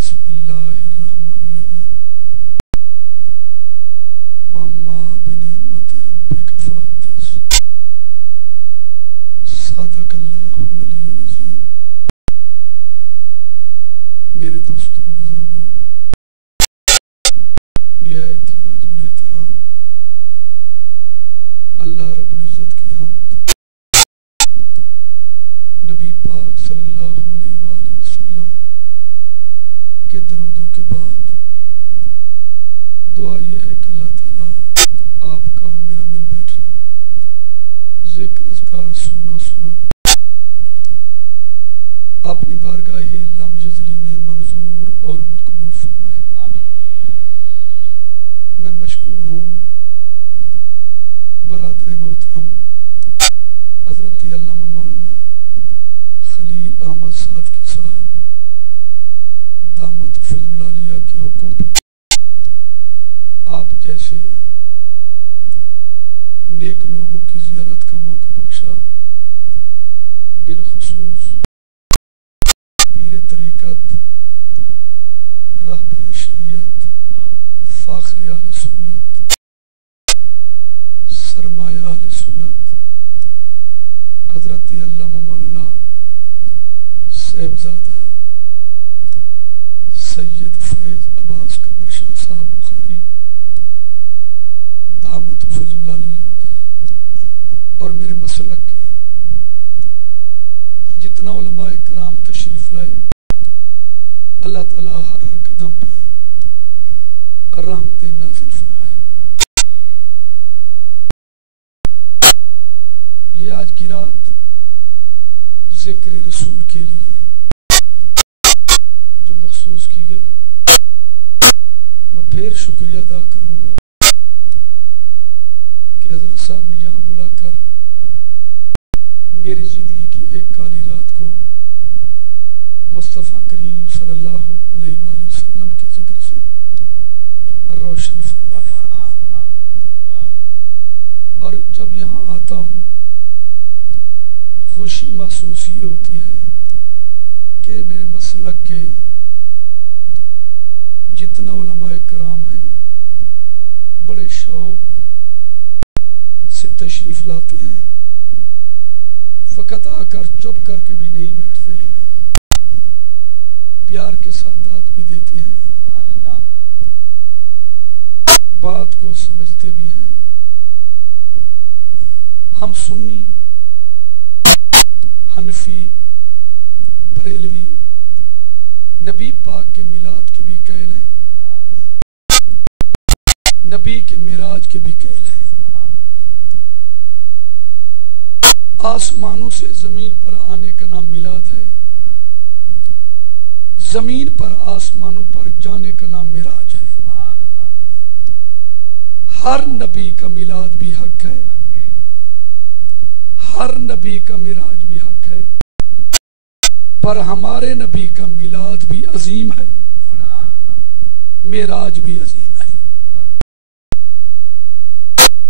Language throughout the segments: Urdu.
بسم اللہ الرحمن الرحیم وَأَمَّا بِنِعْمَةِ رَبِّكَ فَحَدِّثْ صدق اللہ العلی العظیم۔ میرے دوستوں بزرگوں، نہایت ہی واجب الاحترام اللہ رب العزت کی حمد، نبی پاک صلی اللہ علیہ وآلہ وسلم کے درودوں کے بعد دعا یہ ہے کہ اللہ تعالیٰ آپ کا اور میرا مل بیٹھنا، ذکر اذکار سننا سنانا اپنی بارگاہ لم یزلی میں منظور اور مقبول فرمائے۔ میں مشکور ہوں برادر محترم حضرت علامہ مولانا خلیل احمد صادقی صاحب دامت فضل العالیہ کے حکم پر آپ جیسے نیک لوگوں کی زیارت کا موقع بخشا، بالخصوص پیر طریقت، راہبر شریعت، فاخر اہل سنت، سرمایہ اہل سنت حضرت علامہ مولانا صاحبزادہ سید فیض عباس قمر شاہ صاحب بخاری دامت فضل العالیہ اور میرے مسلک کے جتنا علماء کرام تشریف لائے، اللہ تعالیٰ ہر قدم پہ رحمتیں نازل فرمائے۔ یہ آج کی رات ذکر رسول کے لیے جو مخصوص کی گئی، میں پھر شکریہ ادا کروں گا کہ حضرت صاحب نے یہاں بلا کر میری زندگی کی ایک کالی رات کو مصطفیٰ کریم صلی اللہ علیہ وآلہ وسلم کے ذکر سے روشن فرمایا۔ اور جب یہاں آتا ہوں خوشی محسوس یہ ہوتی ہے کہ میرے مسلک کے جتنا علماء کرام ہیں بڑے شوق سے تشریف لاتے ہیں، فقط آ کر چپ کر کے بھی نہیں بیٹھتے، پیار کے ساتھ داد بھی دیتے ہیں، بات کو سمجھتے بھی ہیں۔ ہم سنی، حنفی، بریلوی نبی پاک کے میلاد کے بھی قائل ہیں، نبی کے معراج کے بھی قائل ہیں۔ آسمانوں سے زمین پر آنے کا نام میلاد ہے، زمین پر آسمانوں پر جانے کا نام معراج ہے۔ ہر نبی کا میلاد بھی حق ہے، ہر نبی کا معراج بھی حق ہے، پر ہمارے نبی کا میلاد بھی عظیم ہے، معراج بھی عظیم ہے۔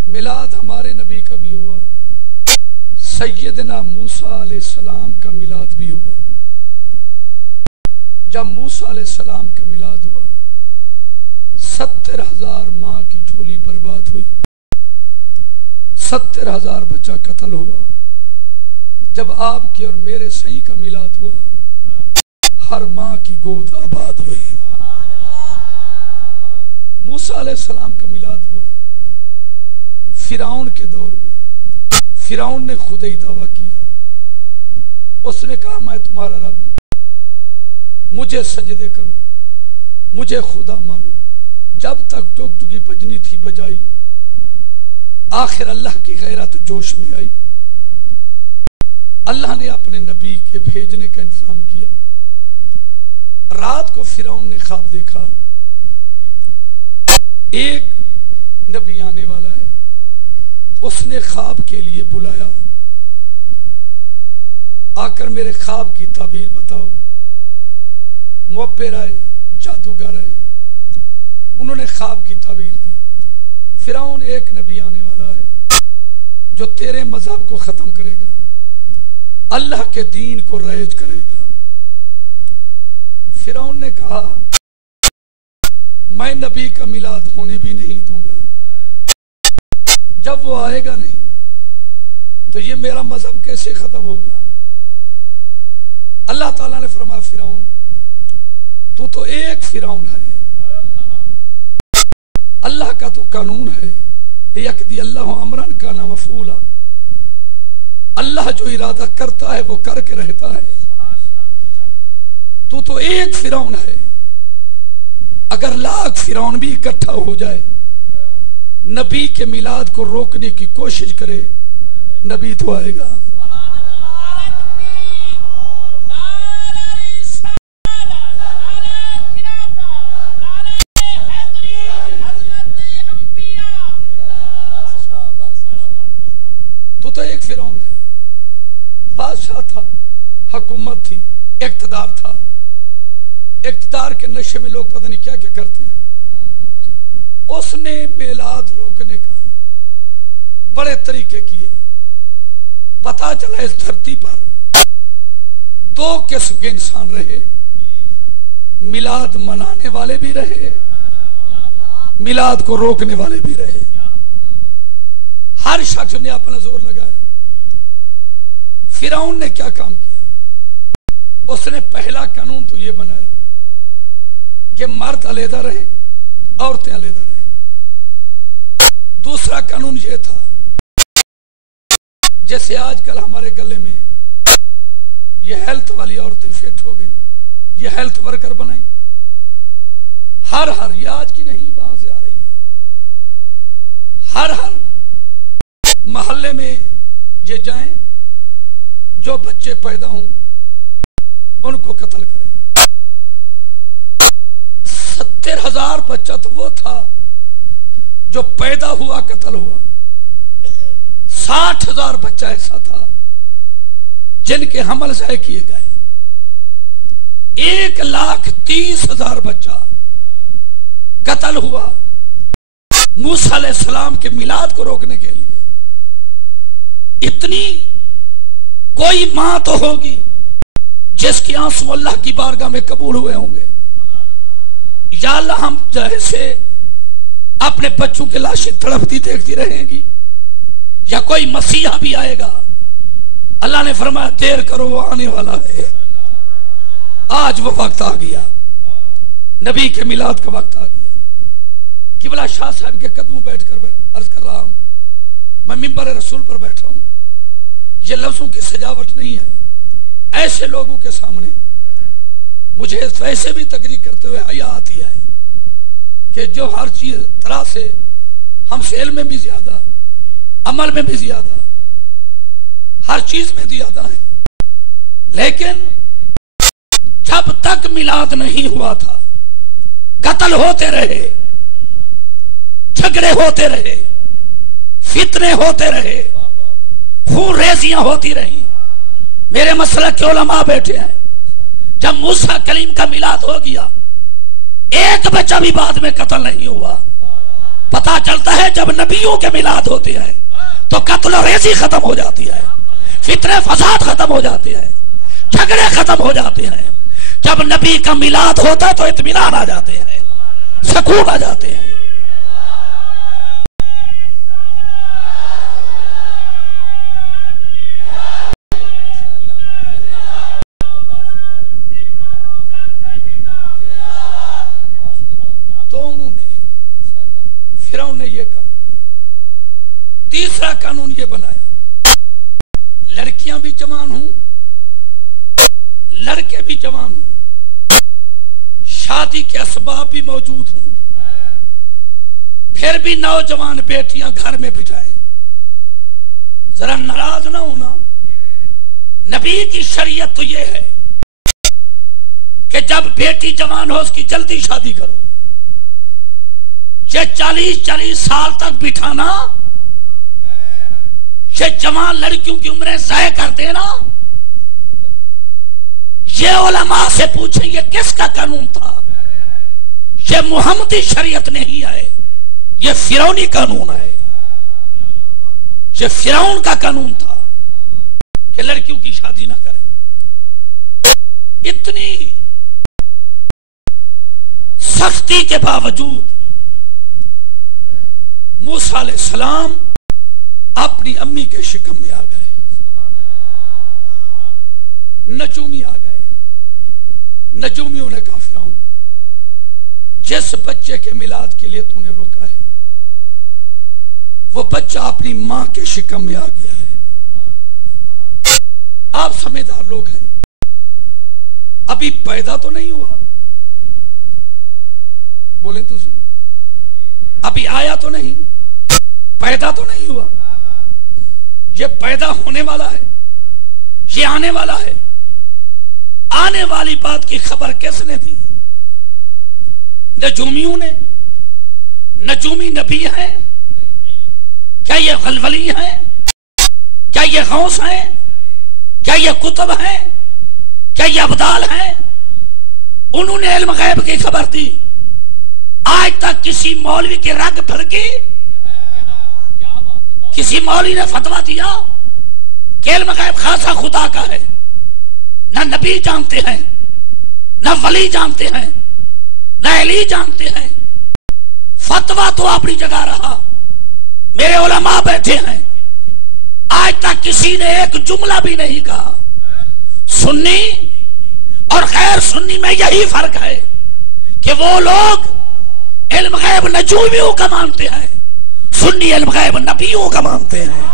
میلاد ہمارے نبی کا بھی ہوا، سیدنا موسیٰ علیہ السلام کا میلاد بھی ہوا۔ جب موسیٰ علیہ السلام کا میلاد ہوا 70,000 ماں کی جھولی برباد ہوئی، 70,000 بچہ قتل ہوا۔ جب آپ کے اور میرے صحیح کا میلاد ہوا ہر ماں کی گود آباد ہوئی۔ موسیٰ علیہ السلام کا میلاد ہوا فرعون کے دور میں، فرعون نے خود ہی دعویٰ کیا، اس نے کہا میں تمہارا رب ہوں، مجھے سجدے کرو، مجھے خدا مانو۔ جب تک ٹوکٹکی بجنی تھی بجائی، آخر اللہ کی غیرت جوش میں آئی، اللہ نے اپنے نبی کے بھیجنے کا انتظام کیا۔ رات کو فرعون نے خواب دیکھا ایک نبی آنے والا ہے، اس نے خواب کے لیے بلایا، آ کر میرے خواب کی تعبیر بتاؤ۔ معبر آئے، جادوگر آئے، انہوں نے خواب کی تعبیر دی۔ فرعون ایک نبی آنے والا ہے جو تیرے مذہب کو ختم کرے گا، اللہ کے دین کو رائج کرے گا۔ فرعون نے کہا میں نبی کا میلاد ہونے بھی نہیں دوں گا، جب وہ آئے گا نہیں تو یہ میرا مذہب کیسے ختم ہوگا؟ اللہ تعالیٰ نے فرمایا فرعون تو ایک فرعون ہے، اللہ کا تو قانون ہے لیقضی اللہ امرا کان مفعولا، اللہ جو ارادہ کرتا ہے وہ کر کے رہتا ہے، تو ایک فرعون ہے، اگر لاکھ فرعون بھی اکٹھا ہو جائے نبی کے میلاد کو روکنے کی کوشش کرے نبی تو آئے گا۔ تو ایک فرعون ہے، بادشاہ تھا، حکومت تھی، اقتدار تھا، اقتدار کے نشے میں لوگ پتہ نہیں کیا کیا کرتے ہیں۔ اس نے میلاد روکنے کا بڑے طریقے کیے، پتا چلا اس دھرتی پر دو قسم کے انسان رہے، میلاد منانے والے بھی رہے، میلاد کو روکنے والے بھی رہے۔ ہر شخص نے اپنا زور لگایا۔ فرعون نے کیا کام کیا؟ اس نے پہلا قانون تو یہ بنایا کہ مرد علیحدہ رہے، عورتیں علیحدہ رہیں۔ دوسرا قانون یہ تھا جیسے آج کل ہمارے گلے میں یہ ہیلتھ والی عورتیں فٹ ہو گئی، یہ ہیلتھ ورکر بنائیں، ہر یہ آج کی نہیں وہاں سے آ رہی ہے، ہر محلے میں یہ جائیں، جو بچے پیدا ہوں ان کو قتل کریں۔ 70,000 بچہ تو وہ تھا جو پیدا ہوا قتل ہوا، 60,000 بچہ ایسا تھا جن کے حمل ضائع کیے گئے، 1,30,000 بچہ قتل ہوا موسیٰ علیہ السلام کے میلاد کو روکنے کے لیے۔ اتنی کوئی ماں تو ہوگی جس کی آنسو اللہ کی بارگاہ میں قبول ہوئے ہوں گے، یا اللہ ہم جیسے اپنے بچوں کے لاشیں تڑپتی دیکھتی رہیں گی، یا کوئی مسیحا بھی آئے گا۔ اللہ نے فرمایا دیر کرو وہ آنے والا ہے، آج وہ وقت آ گیا، نبی کے میلاد کا وقت آ گیا۔ قبلہ شاہ صاحب کے قدموں بیٹھ کر عرض کر رہا ہوں، میں منبر رسول پر بیٹھا ہوں، یہ لفظوں کی سجاوٹ نہیں ہے، ایسے لوگوں کے سامنے مجھے ویسے بھی تقریر کرتے ہوئے حیا آتی ہے کہ جو ہر چیز طرح سے ہم سے علم میں بھی زیادہ، عمل میں بھی زیادہ، ہر چیز میں زیادہ ہیں، لیکن جب تک میلاد نہیں ہوا تھا قتل ہوتے رہے، جھگڑے ہوتے رہے، فتنے ہوتے رہے، خون ریزیاں ہوتی رہیں۔ میرے مسلک کے علماء بیٹھے ہیں، جب موسیٰ کلیم کا میلاد ہو گیا ایک بچہ بھی بعد میں قتل نہیں ہوا۔ پتا چلتا ہے جب نبیوں کے میلاد ہوتے ہیں تو قتل و ریزی ختم ہو جاتی ہے، فتنے فساد ختم ہو جاتے ہیں، جھگڑے ختم ہو جاتے ہیں۔ جب نبی کا میلاد ہوتا ہے تو اطمینان آ جاتے ہیں، سکون آ جاتے ہیں۔ فرعون نے یہ کام کیا۔ تیسرا قانون یہ بنایا لڑکیاں بھی جوان ہوں، لڑکے بھی جوان ہوں، شادی کے اسباب بھی موجود ہوں، پھر بھی نوجوان بیٹیاں گھر میں بٹھائیں۔ ذرا ناراض نہ ہونا، نبی کی شریعت تو یہ ہے کہ جب بیٹی جوان ہو اس کی جلدی شادی کرو۔ یہ 40 سال تک بٹھانا، یہ جوان لڑکیوں کی عمریں ضائع کر دینا، یہ علماء سے پوچھیں یہ کس کا قانون تھا؟ یہ محمدی شریعت نہیں ہے، یہ فرعونی قانون ہے۔ یہ فرعون کا قانون تھا کہ لڑکیوں کی شادی نہ کریں۔ اتنی سختی کے باوجود موسیٰ علیہ السلام اپنی امی کے شکم میں آ گئے، نجومی آ گئے۔ نجومیوں نے کہا فرعون جس بچے کے میلاد کے لیے تو نے روکا ہے وہ بچہ اپنی ماں کے شکم میں آ گیا ہے۔ آپ سمجھدار لوگ ہیں، ابھی پیدا تو نہیں ہوا، بولیں تو صحیح، ابھی آیا تو نہیں، پیدا تو نہیں ہوا، یہ پیدا ہونے والا ہے، یہ آنے والا ہے۔ آنے والی بات کی خبر کس نے دی؟ نجومیوں نے۔ نجومی نبی ہیں؟ کیا یہ غلولی ہیں؟ کیا یہ غوث ہیں؟ کیا یہ کتب ہیں؟ کیا یہ ابدال ہیں؟ انہوں نے علم غیب کی خبر دی۔ آج تک کسی مولوی کے رگ پھڑکی، کسی مولوی نے فتویٰ دیا کہ علم غیب خاصا خدا کا ہے؟ نہ نبی جانتے ہیں، نہ ولی جانتے ہیں، نہ علی جانتے ہیں۔ فتویٰ تو اپنی جگہ رہا، میرے علماء بیٹھے ہیں، آج تک کسی نے ایک جملہ بھی نہیں کہا۔ سنی اور غیر سنی میں یہی فرق ہے کہ وہ لوگ علم غیب نجومیوں کا مانتے ہیں، سنی علم غیب نبیوں کا مانتے ہیں۔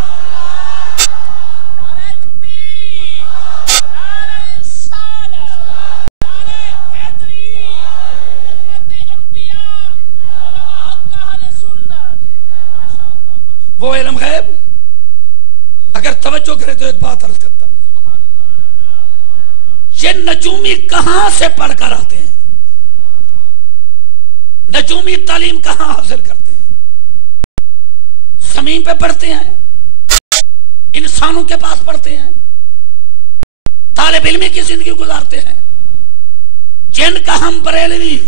وہ علم غیب اگر توجہ کرے تو ایک بات عرض کرتا ہوں، یہ نجومی کہاں سے پڑھ کر آتے ہیں؟ نجومی تعلیم کہاں حاصل کرتے ہیں؟ زمین پہ پڑھتے ہیں، انسانوں کے پاس پڑھتے ہیں، طالب علمی کی زندگی گزارتے ہیں۔ جن کا ہم بریلوی،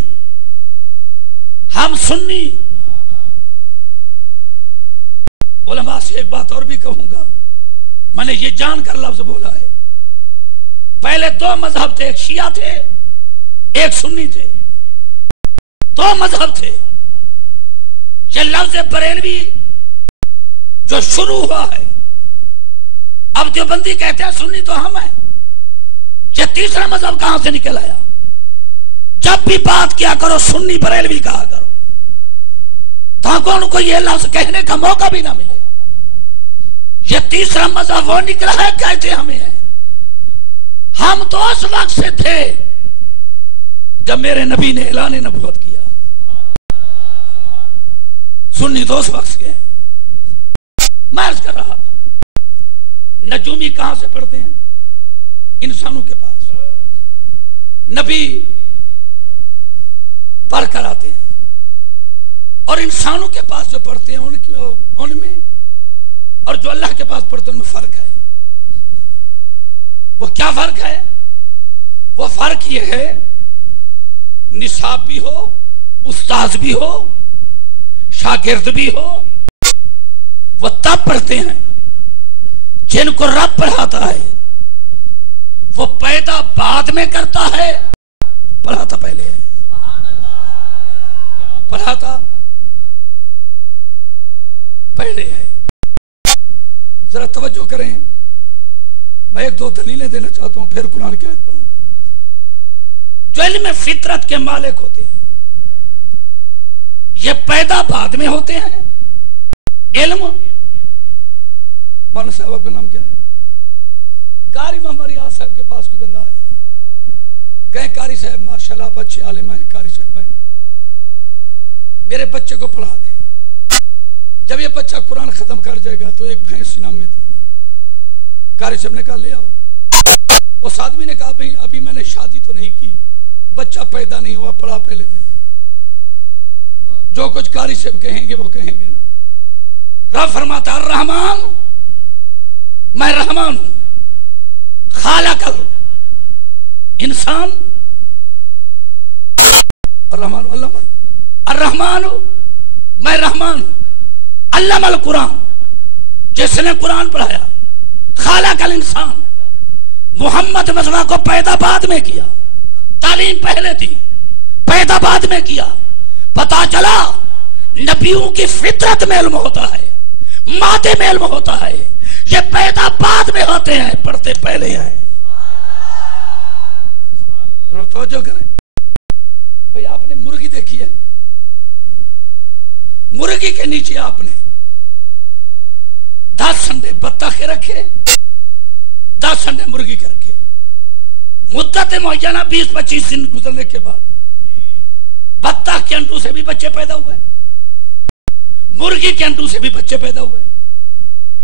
ہم سنی، علماء سے ایک بات اور بھی کہوں گا، میں نے یہ جان کر لفظ بولا ہے، پہلے دو مذہب تھے، ایک شیعہ تھے ایک سنی تھے، دو مذہب تھے۔ یہ لفظ بریلوی جو شروع ہوا ہے، اب دیوبندی کہتے ہیں سنی تو ہم ہیں، یہ تیسرا مذہب کہاں سے نکل آیا؟ جب بھی بات کیا کرو سنی بریلوی کہا کرو تاکہ ان کو یہ لفظ کہنے کا موقع بھی نہ ملے۔ یہ تیسرا مذہب وہ نکلا ہے کہتے ہمیں ہیں۔ ہم تو اس وقت سے تھے جب میرے نبی نے اعلان نبوت کیا، سنی تو اس وقت کے ہیں۔ میں عرض کر رہا تھا نجومی کہاں سے پڑھتے ہیں؟ انسانوں کے پاس نبی پڑھ کر آتے ہیں، اور انسانوں کے پاس جو پڑھتے ہیں ان میں اور جو اللہ کے پاس پڑھتے ہیں ان میں فرق ہے۔ وہ کیا فرق ہے؟ وہ فرق یہ ہے نصاب بھی ہو، استاذ بھی ہو، شاگرد بھی ہو، وہ تب پڑھتے ہیں جن کو رب پڑھاتا ہے۔ وہ پیدا بعد میں کرتا ہے، پڑھاتا پہلے ہے۔ پڑھاتا پہلے ہے۔ ذرا توجہ کریں، میں ایک دو دلیلیں دینا چاہتا ہوں، پھر قرآن کی آیت پڑھوں گا۔ جو علم فطرت کے مالک ہوتے ہیں یہ پیدا بعد میں ہوتے ہیں۔ علم، مولانا صاحب کا نام کیا ہے؟ قاری محمد ریاض صاحب کے پاس کوئی بندہ آ جائے، کہیں قاری صاحب ماشاءاللہ آپ اچھے عالم ہیں، قاری صاحب ہیں، میرے بچے کو پڑھا دیں، جب یہ بچہ قرآن ختم کر جائے گا تو ایک بھینس انعام میں دوں گا۔ قاری صاحب نے کہا لے آؤ۔ اس آدمی نے کہا بھئی ابھی میں نے شادی تو نہیں کی، بچہ پیدا نہیں ہوا، پڑھا پہلے دیں۔ جو کچھ قاری صاحب کہیں گے وہ کہیں گے نا۔ رب فرماتا الرحمن، میں رحمان ہوں، خالق انسان، الرحمن، میں رحمان ہوں، علم القرآن، جس نے قرآن پڑھایا، خالق الانسان، محمد مصطفیٰ کو پیدا بعد میں کیا، تعلیم پہلے دی، پیدا بعد میں کیا۔ چلا نبیوں کی فطرت میں علم ہوتا ہے، مادے میں علم ہوتا ہے، یہ پیدا بعد میں ہوتے ہیں، پڑھتے پہلے ہیں۔ توجہ کریں بھئی، آپ نے مرغی دیکھی ہے؟ مرغی کے نیچے آپ نے 10 انڈے بطخ کے رکھے، 10 انڈے مرغی کے رکھے، مدت معینہ 20-25 دن گزرنے کے بعد بطخ کے انڈوں سے بھی بچے پیدا ہوئے، مرغی کے انڈوں سے بھی بچے پیدا ہوئے،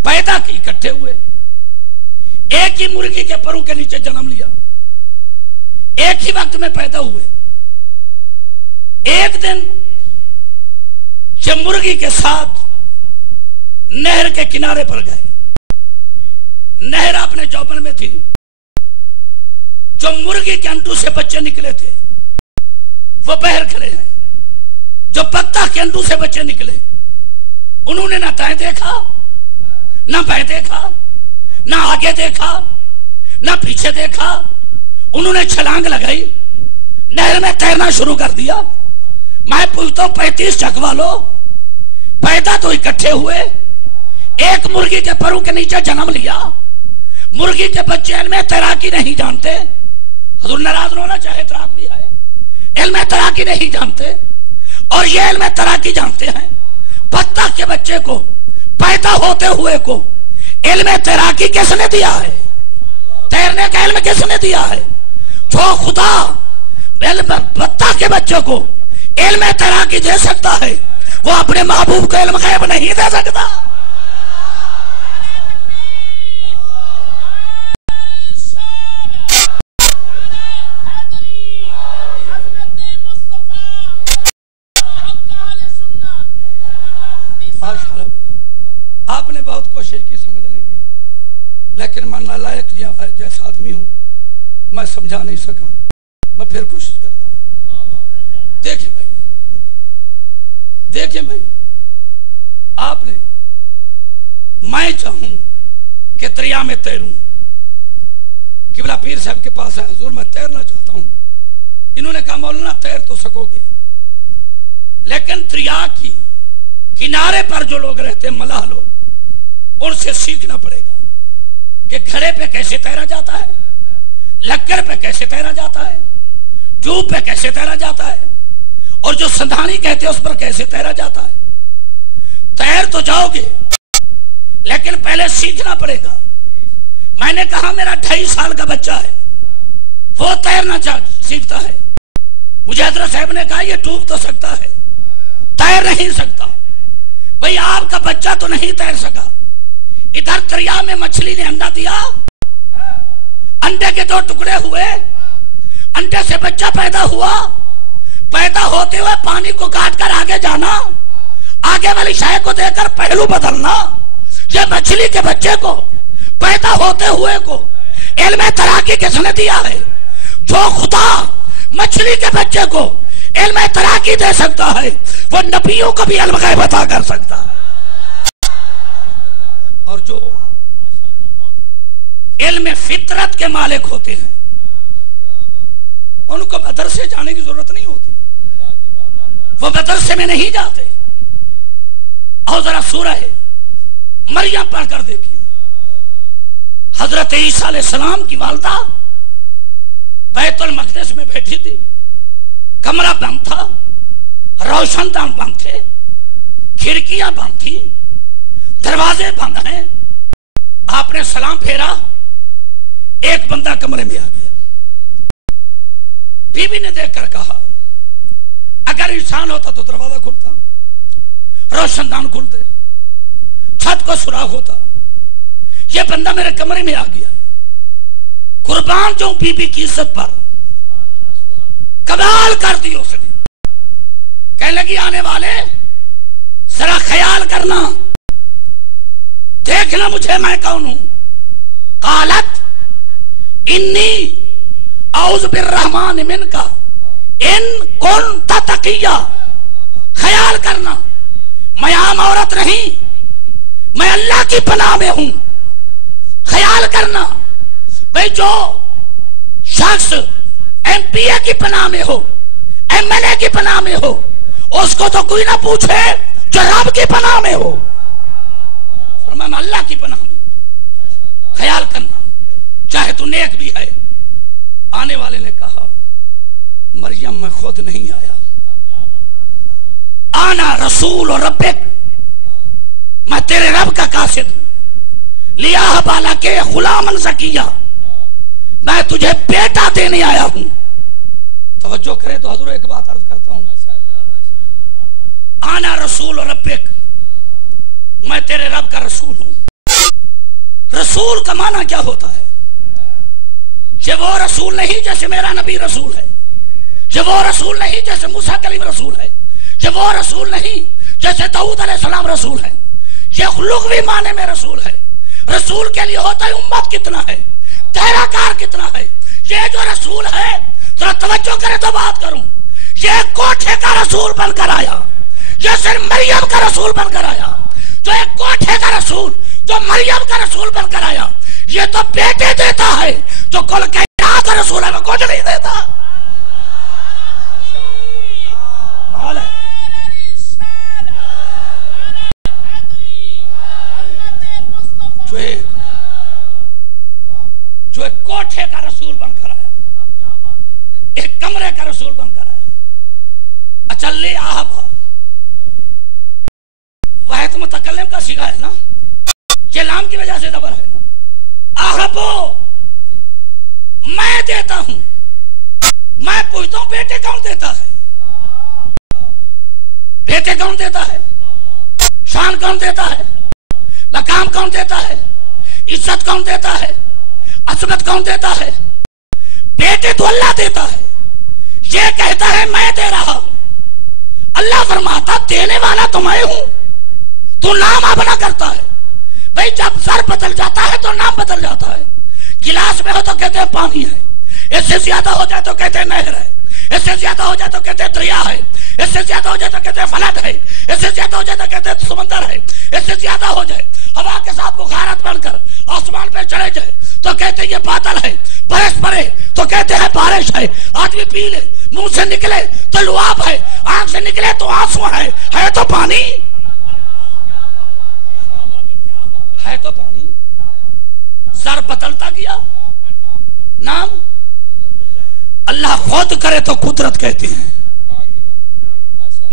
پیدا کی اکٹھے ہوئے، ایک ہی مرغی کے پروں کے نیچے جنم لیا، ایک ہی وقت میں پیدا ہوئے۔ ایک دن یہ مرغی کے ساتھ نہر کے کنارے پر گئے، نہر اپنے جوبن میں تھی، جو مرغی کے انڈوں سے بچے نکلے تھے وہ باہر کھڑے ہیں، جو بطخ کے انڈوں سے بچے نکلے انہوں نے نہ دائیں دیکھا نہ بائیں دیکھا، نہ آگے دیکھا نہ پیچھے دیکھا، انہوں نے چھلانگ لگائی، نہر میں تیرنا شروع کر دیا۔ میں پوچھتا ہوں 35 چک والوں، پیدا تو اکٹھے ہوئے، ایک مرغی کے پروں کے نیچے جنم لیا، مرغی کے بچے علم تیراکی نہیں جانتے، حضور ناراض ہونا چاہے تراک بھی آئے، علم تیراکی نہیں جانتے، اور یہ علم تیراکی جانتے ہیں۔ بطخ کے بچے کو پیدا ہوتے ہوئے کو علم تیراکی کس نے دیا ہے؟ تیرنے کا علم کس نے دیا ہے؟ جو خدا بطخ کے بچے کو علم تیراکی دے سکتا ہے وہ اپنے محبوب کو علم غیب نہیں دے سکتا۔ آپ نے بہت کوشش کی سمجھنے کی، لیکن میں نالائق جیسا آدمی ہوں، میں سمجھا نہیں سکا، میں پھر کوشش کرتا ہوں۔ دیکھیں بھائی، دیکھیں بھائی، آپ نے، میں چاہوں کہ دریا میں تیروں، قبلہ پیر صاحب کے پاس ہے، حضور میں تیرنا چاہتا ہوں، انہوں نے کہا مولانا تیر تو سکو گے، لیکن دریا کی کنارے پر جو لوگ رہتے ہیں، ملاح لوگ، ان سے سیکھنا پڑے گا کہ گھڑے پہ کیسے تیرا جاتا ہے، لکڑ پہ کیسے تیرا جاتا ہے، ٹیوب پہ کیسے تیرا جاتا ہے، اور جو سندھانی کہتے ہیں اس پر کیسے تیرا جاتا ہے۔ تیر تو جاؤ گے لیکن پہلے سیکھنا پڑے گا۔ میں نے کہا میرا 2.5 سال کا بچہ ہے، وہ تیرنا سیکھتا ہے، مجھے حضرت صاحب نے کہا یہ ڈوب تو سکتا ہے، تیر نہیں سکتا۔ بھئی آپ کا بچہ تو نہیں تیر سکا، ادھر دریا میں مچھلی نے انڈا دیا، انڈے کے 2 ٹکڑے ہوئے، انڈے سے بچہ پیدا ہوا، پیدا ہوتے ہوئے پانی کو کاٹ کر آگے جانا، آگے والی شے کو دے کر پہلو بدلنا۔ یہ مچھلی کے بچے کو پیدا ہوتے ہوئے کو علم تیراکی کس نے دیا ہے؟ جو خدا مچھلی کے بچے کو علم تیراکی دے سکتا ہے وہ نبیوں کو بھی علم غیب عطا کر سکتا ہے۔ اور جو علم فطرت کے مالک ہوتے ہیں ان کو مدرسے جانے کی ضرورت نہیں ہوتی، وہ مدرسے میں نہیں جاتے۔ اور ذرا سورہ مریم پڑھ کر دیکھیں، حضرت عیسیٰ علیہ السلام کی والدہ بیت المقدس میں بیٹھی تھی، کمرہ بند تھا، روشن دان بند تھے، کھڑکیاں بند تھی، دروازے بند ہیں۔ آپ نے سلام پھیرا، ایک بندہ کمرے میں آ گیا، بی بی نے دیکھ کر کہا اگر انسان ہوتا تو دروازہ کھلتا، روشن دان کھلتے، چھت کو سوراخ ہوتا، یہ بندہ میرے کمرے میں آ گیا، قربان جو بی بی کی عزت پر کمال کر دی اس نے۔ کہنے لگی آنے والے ذرا خیال کرنا، دیکھنا مجھے میں کون ہوں۔ قالت انی اعوذ بالرحمن منکا ان کنت تقیا، خیال کرنا میں عام عورت نہیں، میں اللہ کی پناہ میں ہوں۔ خیال کرنا بھئی جو شخص ایم پی اے کی پناہ میں ہو، ایم ایل اے کی پناہ میں ہو، اس کو تو کوئی نہ پوچھے جو رب کی پناہ میں ہو، فرمایا میں اللہ کی پناہ میں ہوں، خیال کرنا چاہے تو نیک بھی ہے۔ آنے والے نے کہا مریم میں خود نہیں آیا، آنا رسول اور ربک، میں تیرے رب کا قاصد ہوں، لیا بالا کے غلامن زکیہ، میں تجھے بیٹا دینے آیا ہوں۔ توجہ کرے تو حضور ایک بات عرض کرتا ہوں، آنا رسول اور ربک، میں تیرے رب کا رسول ہوں۔ رسول کا معنی کیا ہوتا ہے؟ کہ وہ رسول نہیں جیسے میرا نبی رسول ہے، کہ وہ رسول نہیں جیسے موسیٰ کلیم رسول ہے، کہ وہ رسول نہیں جیسے داؤد علیہ السلام رسول ہے، یہ لغوی معنی میں رسول ہے۔ رسول کے لیے ہوتا ہے امت کتنا ہے، تیرا کار کتنا ہے۔ یہ جو رسول ہے ذرا توجہ کرے تو بات کروں، یہ کوٹھے کا رسول بن کر آیا، یہ صرف مریم کا رسول بن کر آیا، تو ایک کوٹھے کا رسول جو مریم کا رسول بن کر آیا، یہ تو بیٹے دیتا ہے، جو کل کائنات کا رسول ہے وہ کچھ نہیں دیتا۔ جو ایک کوٹھے کا رسول بن کر آیا، ایک کمرے کا رسول بن کر آیا، اچلی آہبا، واحد متکلم کا صیغہ ہے نا، یہ لام کی وجہ سے زبر ہے نا، آہبو میں دیتا ہوں۔ میں پوچھتا ہوں بیٹے کون دیتا ہے؟ بیٹے کون دیتا ہے؟ شان کون دیتا ہے؟ مقام کون دیتا ہے؟ عزت کون دیتا ہے؟ عظمت کون دیتا ہے؟ بیٹے تو اللہ دیتا ہے۔ یہ کہتا ہے میں دے رہا ہوں، اللہ فرماتا دینے والا تو میں ہوں، تو نام اپنا کرتا ہے۔ بھئی جب سر بدل جاتا ہے تو نام بدل جاتا ہے۔ گلاس میں ہو تو کہتے ہیں پانی ہے، اس سے زیادہ ہو جائے تو کہتے ہیں نہر ہے، اس سے زیادہ ہو جائے تو کہتے ہیں دریا ہے، اس سے زیادہ ہو جائے تو کہتے ہیں فلک ہے، اس سے زیادہ ہو جائے تو کہتے ہیں سمندر ہے، اس سے زیادہ ہو جائے ہوا کے ساتھ بخارات بن کر آسمان پہ چڑھے جائے تو کہتے ہیں یہ بادل ہے، برس پڑے تو کہتے ہیں بارش ہے، آدمی پی لے منہ سے نکلے تو لعاب ہے، آنکھ سے نکلے تو آنسو ہے تو پانی، ہے تو پانی۔ سر بدلتا گیا، نام اللہ خود کرے تو قدرت کہتے ہیں،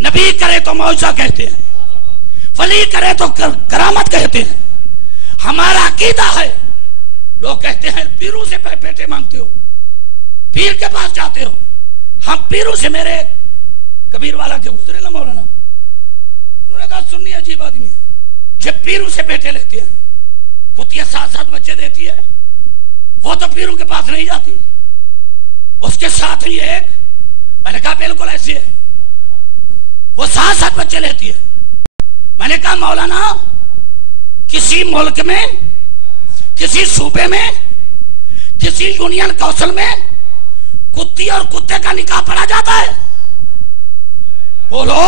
نبی کرے تو معجزہ کہتے ہیں، ولی کرے تو کرامت کہتے ہیں۔ ہمارا عقیدہ ہے، لوگ کہتے ہیں پیروں سے بیٹے مانگتے ہو، پیر کے پاس جاتے ہو۔ ہم پیروں سے، میرے کبیر والا کے گزرے نا مولانا، انہوں نے کہا سنی عجیب آدمی ہے، جب پیروں سے بیٹے لیتے ہیں، کتیا 7 بچے دیتی ہے، وہ تو پیروں کے پاس نہیں جاتی، اس کے ساتھ ہی ایک، میں نے کہا بالکل ایسی ہے، وہ 7 بچے لیتی ہے۔ میں نے کہا مولانا کسی ملک میں، کسی صوبے میں، کسی یونین کونسل میں کتی اور کتے کا نکاح پڑھا جاتا ہے؟ بولو،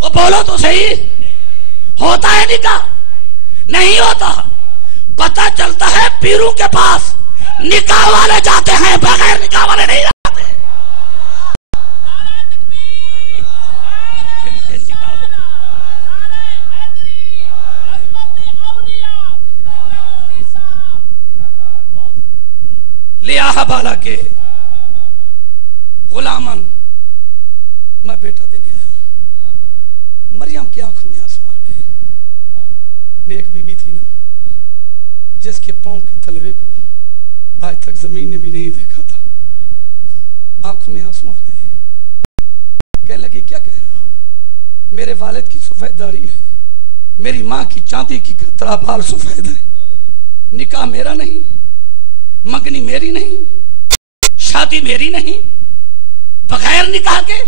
وہ بولو تو صحیح، ہوتا ہے نکاح؟ نہیں ہوتا۔ پتہ چلتا ہے پیروں کے پاس نکاح والے جاتے ہیں، بغیر نکاح والے نہیں جاتے۔ لیا بالا کے غلامن، میں بیٹا دینے آیا ہوں۔ مریم کی آنکھوں میں آنسو آ گئے۔ نیک بی بی تھی نا، جس کے پاؤں کے تلوے کو آج تک زمین نے بھی نہیں دیکھا تھا، آنکھوں میں آنسو آ گئے۔ کہنے لگی کیا کہہ رہا ہو؟ میرے والد کی سفید داڑھی ہے، میری ماں کی چاندی کی طرح بال سفید ہے، نکاح میرا نہیں، منگنی میری نہیں، شادی میری نہیں، بغیر نکاح کے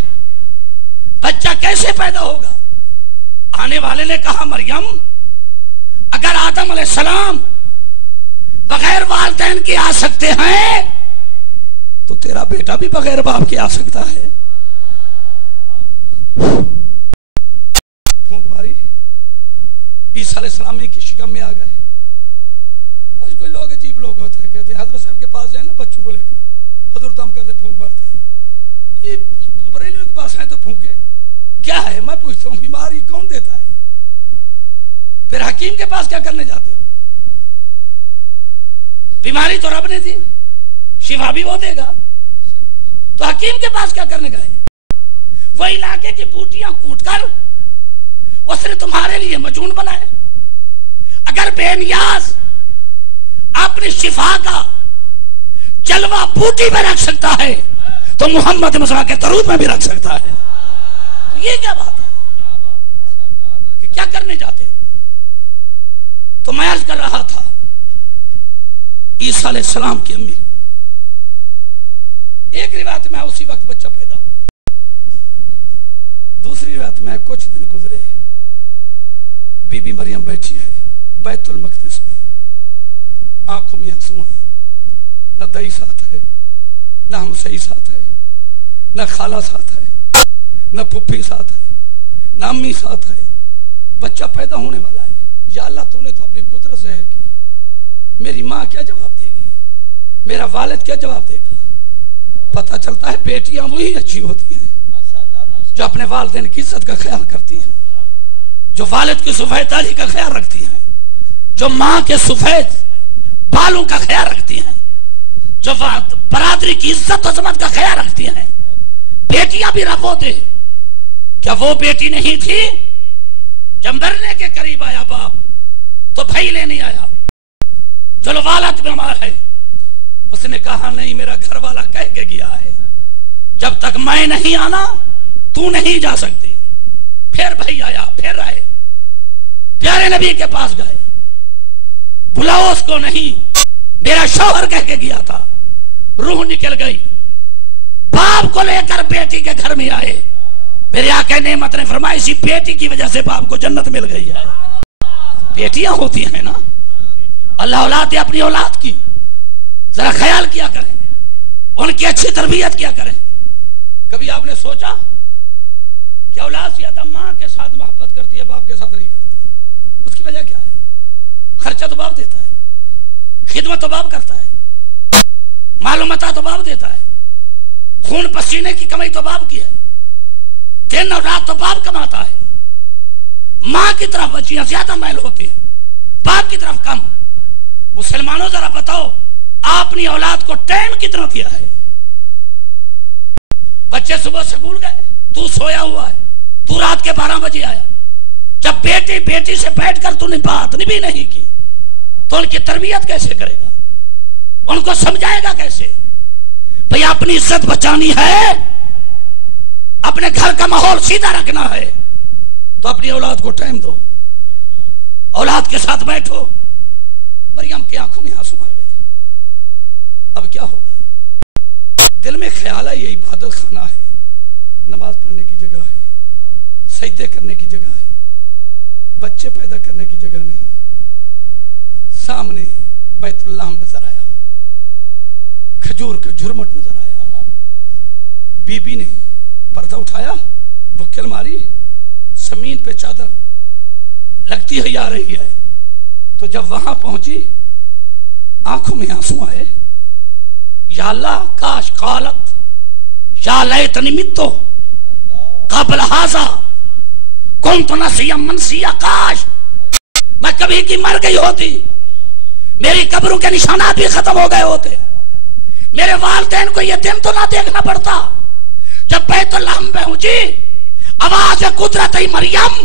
بچہ کیسے پیدا ہوگا؟ آنے والے نے کہا مریم اگر آدم علیہ السلام بغیر والدین کے آ سکتے ہیں تو تیرا بیٹا بھی بغیر باپ کے آ سکتا ہے۔ پھونک ماری، عیسیٰ علیہ السلام کی شکم میں آ گئے۔ کوئی لوگ عجیب لوگ ہوتے ہیں، کہتے ہیں حضرت صاحب کے پاس جائیں نا بچوں کو لے کر، حضور تو ہم کرتے پھونک مارتے ہیں، یہ بریلیوں کے پاس ہیں تو پھونکے، کیا ہے؟ میں پوچھتا ہوں بیماری کون دیتا ہے؟ پھر حکیم کے پاس کیا کرنے جاتے ہو؟ بیماری تو رب نے دی، شفا بھی وہ دے گا، تو حکیم کے پاس کیا کرنے گئے؟ وہ علاقے کی بوٹیاں کوٹ کر اس نے تمہارے لیے مجون بنائے۔ اگر بے نیاز اپنی شفا کا جلوہ بوٹی میں رکھ سکتا ہے تو محمد مصطفیٰ کے درود میں بھی رکھ سکتا ہے۔ تو یہ کیا بات ہے کہ کیا کرنے جاتے ہو؟ تو میں عرض کر رہا تھا عیسیٰ علیہ السلام کی امی، ایک روایت میں اسی وقت بچہ پیدا ہوا، دوسری روایت میں کچھ دن گزرے بی بی مریم بیٹھی ہے بیت المقدس میں، آنکھوں میں آنسو ہیں، نہ دائی ساتھ ہے، نہ ہمسائی ساتھ ہے، نہ خالہ ساتھ ہے، نہ پھپھی ساتھ ہے، نہ امی ساتھ ہے، بچہ پیدا ہونے والا ہے۔ یا اللہ تو نے تو اپنی قدرت ظاہر کی، میری ماں کیا جواب دے گی؟ میرا والد کیا جواب دے گا؟ پتہ چلتا ہے بیٹیاں وہی اچھی ہوتی ہیں جو اپنے والدین کی عزت کا خیال کرتی ہیں، جو والد کی سفید داڑھی کا خیال رکھتی ہیں، جو ماں کے سفید بالوں کا خیال رکھتی ہیں، جو برادری کی عزت و عظمت کا خیال رکھتی ہیں۔ بیٹیاں بھی رب دے، کیا وہ بیٹی نہیں تھی جب مرنے کے قریب آیا باپ تو بھائی لینے آیا، چلو والد بیمار ہے، اس نے کہا نہیں میرا گھر والا کہہ کے گیا ہے جب تک میں نہیں آنا تو نہیں جا سکتی۔ پھر بھائی آیا، پھر آئے، پیارے نبی کے پاس گئے، بلاؤ اس کو نہیں، میرا شوہر کہہ کے گیا تھا۔ روح نکل گئی، باپ کو لے کر بیٹی کے گھر میں آئے، میرے آقا نعمت نے فرمایا اسی بیٹی کی وجہ سے باپ کو جنت مل گئی ہے۔ بیٹیاں ہوتی ہیں نا، اللہ اولاد ہے اپنی اولاد کی، ذرا خیال کیا کریں، ان کی اچھی تربیت کیا کریں۔ کبھی آپ نے سوچا کہ اولاد زیادہ ماں کے ساتھ محبت کرتی ہے باپ کے ساتھ نہیں کرتی؟ اس کی وجہ کیا ہے؟ خرچہ تو باپ دیتا ہے، خدمت تو باپ کرتا ہے، معلومات تو باپ دیتا ہے، خون پسینے کی کمائی تو باپ کی ہے، دن اور رات تو باپ کماتا ہے۔ ماں کی طرف بچیاں زیادہ میل ہوتی ہیں، باپ کی طرف کم۔ مسلمانوں ذرا بتاؤ آپ نے اولاد کو ٹائم کتنا دیا ہے؟ بچے صبح سکول گئے، تو سویا ہوا ہے، تو رات کے 12 بجے آیا، جب بیٹی سے بیٹھ کر تو نے بات بھی نہیں کی تو ان کی تربیت کیسے کرے گا؟ ان کو سمجھائے گا کیسے؟ بھئی اپنی عزت بچانی ہے، اپنے گھر کا ماحول سیدھا رکھنا ہے تو اپنی اولاد کو ٹائم دو، اولاد کے ساتھ بیٹھو۔ مریم کی آنکھوں میں آنسو آ گئے، اب کیا ہوگا؟ دل میں خیال ہے یہ عبادت خانہ ہے، نماز پڑھنے کی جگہ ہے، سجدے کرنے کی جگہ ہے، بچے پیدا کرنے کی جگہ نہیں۔ سامنے بیت اللہ نظر آیا، کھجور کا جھرمٹ نظر آیا، بی بی نے پردہ اٹھایا، بکل ماری، زمین پہ چادر لگتی ہے یا رہی ہے، تو جب وہاں پہنچی آنکھوں میں آنسو آئے، یا اللہ کاش قالت یا لیتنی متو قبل ھذا کنت نسیا منسیا، کاش میں کبھی کی مر گئی ہوتی، میری قبروں کے نشانات بھی ختم ہو گئے ہوتے، میرے والدین کو یہ دن تو نہ دیکھنا پڑتا۔ جب بیت اللہ میں پہنچی، آواز قدرت مریم،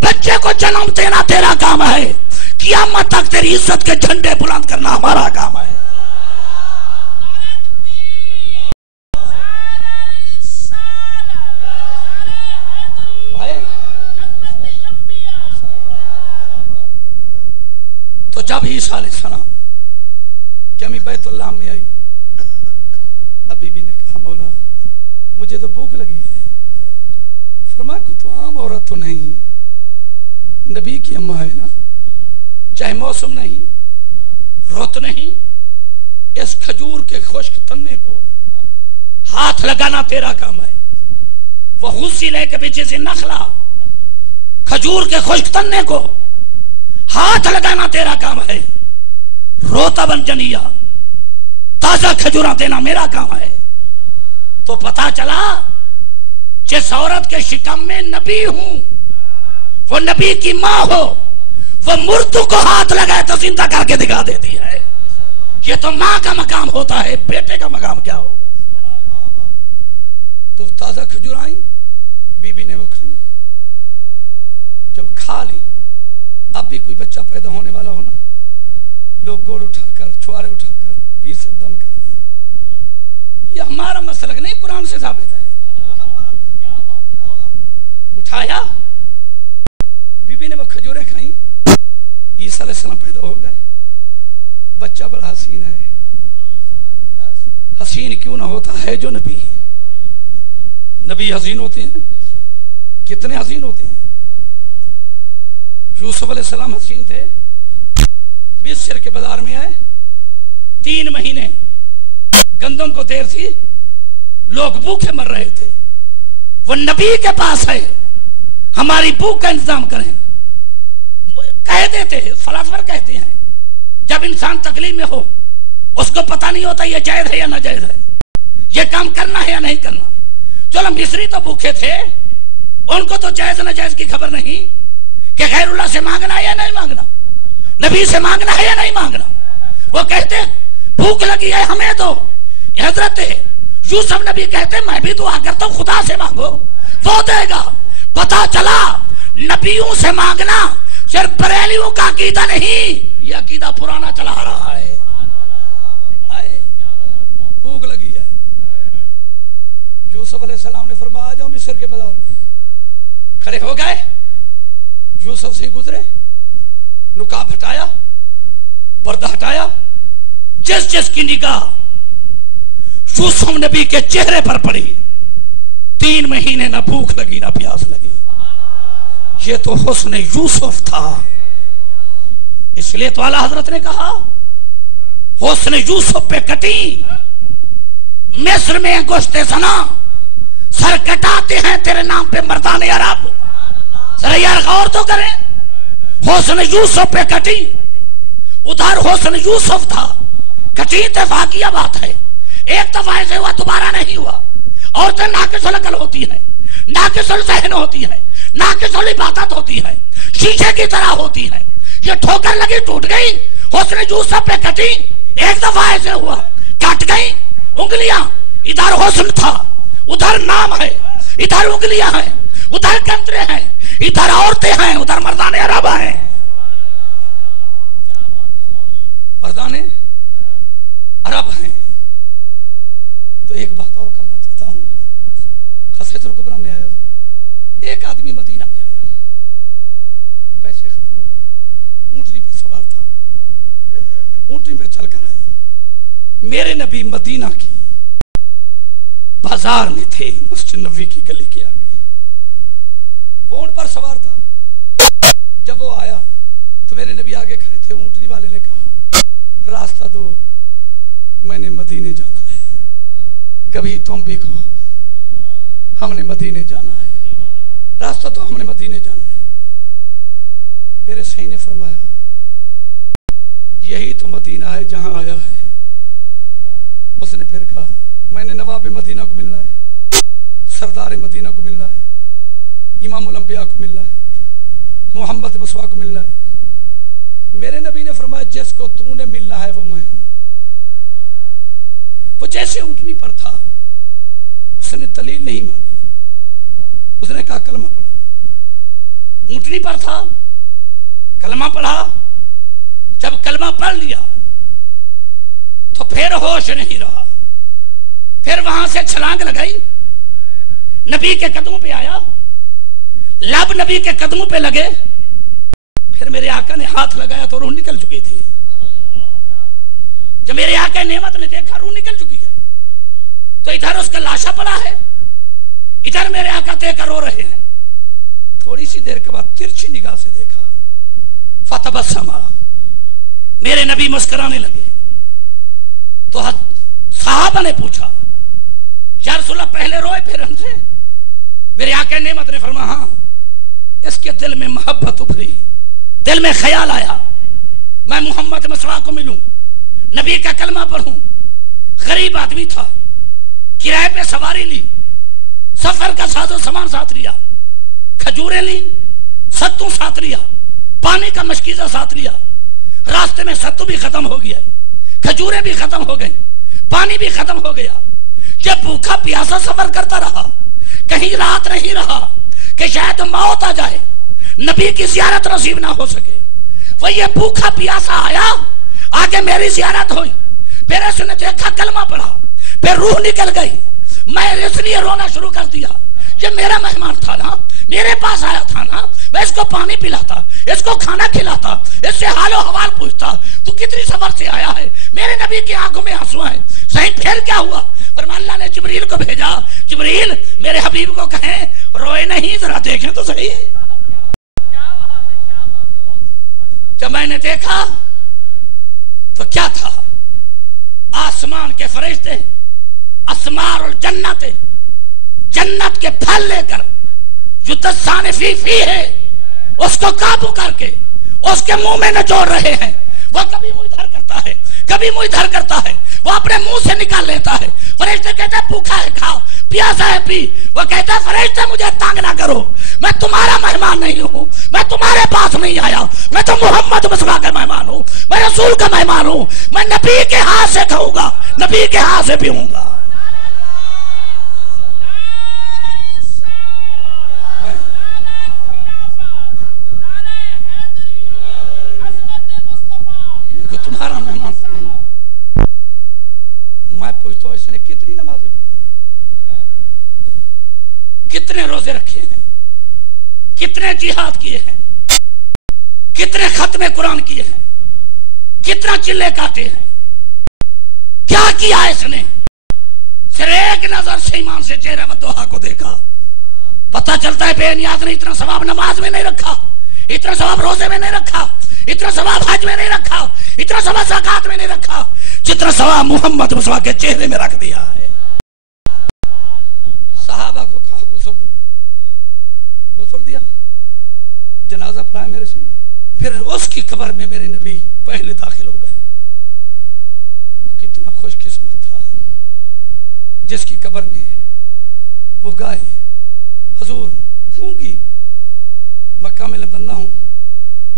بچے کو جنم دینا تیرا کام ہے، قیامت تک تیری عزت کے جھنڈے بلند کرنا ہمارا کام ہے۔ تو جب عیسیٰ علیہ السلام کہ ہمیں بیت اللہ میں آئی، ابھی بھی نے کہا مولا مجھے تو بھوک لگی ہے۔ فرمایا کہ تو عام عورت تو نہیں، نبی کی اماں ہے نا، چاہے موسم نہیں، رت نہیں، اس کھجور کے خشک تنے کو ہاتھ لگانا تیرا کام ہے۔ وہ غصی لے کے پیچھے سے نخلا، کھجور کے خشک تنے کو ہاتھ لگانا تیرا کام ہے۔ روتا بن جنیا، تازہ کھجوراں دینا میرا کام ہے۔ تو پتا چلا جس عورت کے شکم میں نبی ہوں وہ نبی کی ماں ہو، وہ مردو کو ہاتھ لگائے تو زندہ کر کے دکھا دیتی ہے. یہ تو ماں کا مقام ہوتا ہے، بیٹے کا مقام کیا ہوگا؟ تو تازہ کھجور آئیں، بی بی نے وہ کھائیں. جب کھا لی، اب بھی کوئی بچہ پیدا ہونے والا ہونا، لوگ گوڑ اٹھا کر، چھوارے اٹھا کر پیر سے دم کرتے ہیں. یہ ہمارا مسلک نہیں، قرآن سے ثابت ہے. اٹھایا، بی بی نے وہ کھجوریں کھائیں، عیسیٰ علیہ السلام پیدا ہو گئے. بچہ بڑا حسین ہے. حسین کیوں نہ ہوتا ہے جو نبی. نبی حسین ہوتے ہیں، کتنے حسین ہوتے ہیں. یوسف علیہ السلام حسین تھے. مصر کے بازار میں آئے، 3 مہینے گندم کو دیر تھی، لوگ بھوکے مر رہے تھے. وہ نبی کے پاس ہے، ہماری بھوک کا انتظام کریں. کہہ دیتے، فلاسفر کہتے ہیں جب انسان تکلیف میں ہو اس کو پتہ نہیں ہوتا یہ جائز ہے یا ناجائز ہے، یہ کام کرنا ہے یا نہیں کرنا. چلو مصری تو بھوکے تھے، ان کو تو جائز ناجائز کی خبر نہیں کہ غیر اللہ سے مانگنا ہے یا نہیں مانگنا، نبی سے مانگنا ہے یا نہیں مانگنا. وہ کہتے بھوک لگی ہے ہمیں دو. حضرت یوسف نبی کہتے میں بھی دعا کرتا ہوں خدا سے مانگو وہ دے گا. پتا چلا نبیوں سے مانگنا صرف بریلیوں کا عقیدہ نہیں، یہ عقیدہ پرانا چلا رہا ہے. بھوک لگی ہے. یوسف علیہ السلام نے فرمایا آ جاؤ مصر کے بازار میں. کھڑے ہو گئے، یوسف سے گزرے، نقاب ہٹایا، پردہ ہٹایا. جس جس کی نگاہ یوسف نبی کے چہرے پر پڑی، 3 مہینے نہ بھوک لگی نہ پیاس لگی. یہ تو حسن یوسف تھا. اس لیے تو اعلیٰ حضرت نے کہا حسن یوسف پہ کٹی مصر میں گوشت زنا، سر کٹاتے ہیں تیرے نام پہ مردان عرب. ذرا یار غور تو کریں، حسن یوسف پہ کٹی. ادھر حسن یوسف تھا، کٹی اتفاقیہ بات ہے. ایک دفعہ ایسے ہوا، دوبارہ نہیں ہوا. عورتیں ناقص العقل ہوتی ہیں، ناقص الذہن ہوتی ہے، ناقص العبادت ہوتی ہے، شیشے کی طرح ہوتی ہے. یہ ٹھوکر لگی ٹوٹ گئی، حسن یوسف پہ کٹی. ایک دفعہ ایسے ہوا، کٹ گئی انگلیاں. ادھر حسن تھا، ادھر نام ہے، ادھر انگلیاں ہیں، ادھر کنترے ہیں، ادھر عورتیں ہیں، ادھر مردان عرب ہیں. مردان عرب ہیں. تو ایک بات اور کرنا چاہتا ہوں. خصیت الکبریٰ میں آیا ضرور، ایک آدمی مدینہ میں آیا، پیسے ختم ہو گئے، اونٹنی پہ سوار تھا، اونٹنی پہ چل کر آیا. میرے نبی مدینہ کی بازار میں تھے، مسجد نبوی کی گلی کے آگے. وہ اونٹ پر سوار تھا. جب وہ آیا تو میرے نبی آگے کھڑے تھے. اونٹنی والے نے کہا راستہ دو، میں نے مدینے جانا ہے. کبھی تم بھی کہو ہم نے مدینے جانا ہے. راستہ تو ہم نے مدینے جانا ہے. میرے صحیح نے فرمایا یہی تو مدینہ ہے جہاں آیا ہے. اس نے پھر کہا میں نے نواب مدینہ کو ملنا ہے، سردار مدینہ کو ملنا ہے، امام الانبیاء کو ملنا ہے، محمد مصطفیٰ کو ملنا ہے. میرے نبی نے فرمایا جس کو تو نے ملنا ہے وہ میں ہوں. وہ جیسے اونٹنی پر تھا، اس نے دلیل نہیں مانگی، اس نے کہا کلمہ پڑھاؤ. اونٹنی پر تھا، کلمہ پڑھا. جب کلمہ پڑھ لیا تو پھر ہوش نہیں رہا. پھر وہاں سے چھلانگ لگائی، نبی کے قدموں پہ آیا، لب نبی کے قدموں پہ لگے. پھر میرے آقا نے ہاتھ لگایا تو روح نکل چکی تھی. جب میرے آقا نعمت نے دیکھا روح نکل چکی ہے، تو ادھر اس کا لاشا پڑا ہے، ادھر میرے آقا دیکھ کر رو رہے ہیں. تھوڑی سی دیر کے بعد ترچھی نگاہ سے دیکھا، فتبسما، میرے نبی مسکرانے لگے. تو صحابہ نے پوچھا یا رسول اللہ پہلے روئے پھر ہنسے؟ میرے آقا نعمت نے فرمایا ہاں، اس کے دل میں محبت ابھری، دل میں خیال آیا میں محمد مصطفیٰ کو ملوں، نبی کا کلمہ پڑھوں. غریب آدمی تھا، کرائے پہ سواری لی، سفر کا ساز و سامان ساتھ لیا، کھجوریں لی، ستو ساتھ لیا، پانی کا مشکیزہ ساتھ لیا. راستے میں ستو بھی ختم ہو گیا، کھجوریں بھی ختم ہو گئی، پانی بھی ختم ہو گیا. جب بھوکا پیاسا سفر کرتا رہا، کہیں رات نہیں رہا کہ شاید موت آ جائے، نبی کی زیارت نصیب نہ ہو سکے. وہ یہ بھوکا پیاسا آیا، آگے میری زیارت ہوئی، پھر اس نے دیکھا، کلمہ پڑھا، پھر روح نکل گئی. میں اس لیے رونا شروع کر دیا، یہ میرا مہمان تھا نا، میرے پاس آیا تھا نا، میں اس کو پانی پلاتا، اس کو کھانا کھلاتا، اس سے حال و حوال پوچھتا. تو کتنی سفر سے آیا ہے، میرے نبی کی آنکھوں میں آنسو ہیں. صحیح پھر کیا ہوا؟ فرمایا اللہ نے جبریل کو بھیجا، جبریل میرے حبیب کو کہیں روئے نہیں، ذرا دیکھیں تو صحیح. جب میں نے دیکھا تو کیا تھا؟ آسمان کے فرشتے اسمار الجنت، جنت کے پھل لے کر یدسان فی ہے، اس کو قابو کر کے اس کے منہ میں نچوڑ رہے ہیں. وہ کبھی منہ ادھر کرتا ہے، کبھی منہ ادھر کرتا ہے، وہ اپنے منہ سے نکال لیتا ہے. فرشتے کہتے ہیں بھوکا ہے کھاؤ، پیاسا ہے پی. وہ کہتا ہے فرشتے مجھے تنگ نہ کرو، میں تمہارا مہمان نہیں ہوں، میں تمہارے پاس نہیں آیا، میں تو محمد مصطفیٰ کا مہمان ہوں، میں رسول کا مہمان ہوں. میں نبی کے ہاتھ سے کھاؤں گا، نبی کے ہاتھ سے پیوں گا. تمہارا مہمان نہیں. میں پوچھتا ہوں اس نے کتنی نمازیں پڑھی ہیں، کتنے روزے رکھے ہیں، کتنے جہاد کیے ہیں، کتنے ختم قرآن کیے ہیں، کتنا چلے کاٹے ہیں، کیا کیا اس نے؟ صرف ایک نظر سے ایمان سے چہرے ودوہا کو دیکھا. پتہ چلتا ہے بے نیاز نے اتنا ثواب نماز میں نہیں رکھا، اتنا ثواب روزے میں نہیں رکھا، اتنا ثواب حج میں نہیں رکھا، اتنا ثواب زکات میں نہیں رکھا، جتنا ثواب محمد مصطفیٰ کے چہرے میں رکھ دیا ہے. صحابہ کو کہا غسل دو، غسل دیا، جنازہ پڑھایا میرے سے. پھر اس کی قبر میں میرے نبی پہلے داخل ہو گئے. وہ کتنا خوش قسمت تھا جس کی قبر میں وہ گائے حضور ہوں گی، میں کامل بندہ ہوں،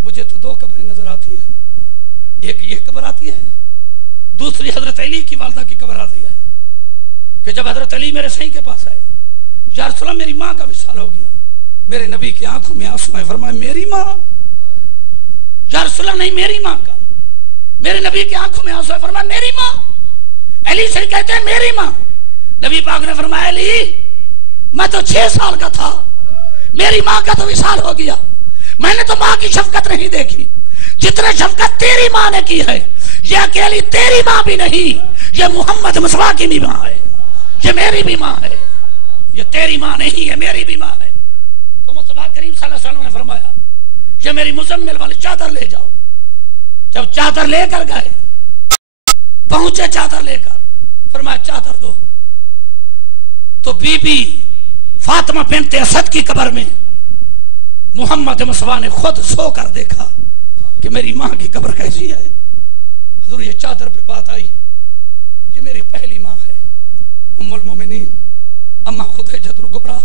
مجھے تو دو قبریں نظر آتی ہیں، ایک یہ قبر آتی ہے، دوسری حضرت علی کی والدہ کی قبر آتی ہے. کہ جب حضرت علی میرے صحیح کے پاس آئے، یا رسول اللہ میری ماں کا وصال ہو گیا، میرے نبی کی آنکھوں میں آنسو ہیں. فرمایا میری ماں؟ یا رسول اللہ نہیں میری ماں کا. میرے نبی کی آنکھوں میں آنسو ہیں. فرمایا میری ماں؟ علی سے کہتے ہیں میری ماں. نبی پاک نے فرمایا علی میں تو 6 سال کا تھا، میری ماں کا تو وصال ہو گیا، میں نے تو ماں کی شفقت نہیں دیکھی جتنے شفقت تیری ماں نے کی ہے. یہ اکیلی تیری ماں بھی نہیں، یہ محمد مصطفیٰ کی بھی ماں ہے، یہ میری بھی ماں ہے، یہ تیری ماں نہیں ہے، میری بھی ماں ہے. تو مصطفیٰ کریم صلی اللہ علیہ وسلم نے فرمایا یہ میری مزمل والی چادر لے جاؤ. جب چادر لے کر گئے، پہنچے چادر لے کر، فرمایا چادر دو. تو بی بی فاطمہ بنت اسد کی قبر میں محمد مصطفیٰ نے خود سو کر دیکھا کہ میری ماں کی قبر کیسی ہے. حضور یہ چادر پہ بات آئی، یہ میری پہلی ماں ہے، ام المومنین اما خدیجہ الکبریٰ.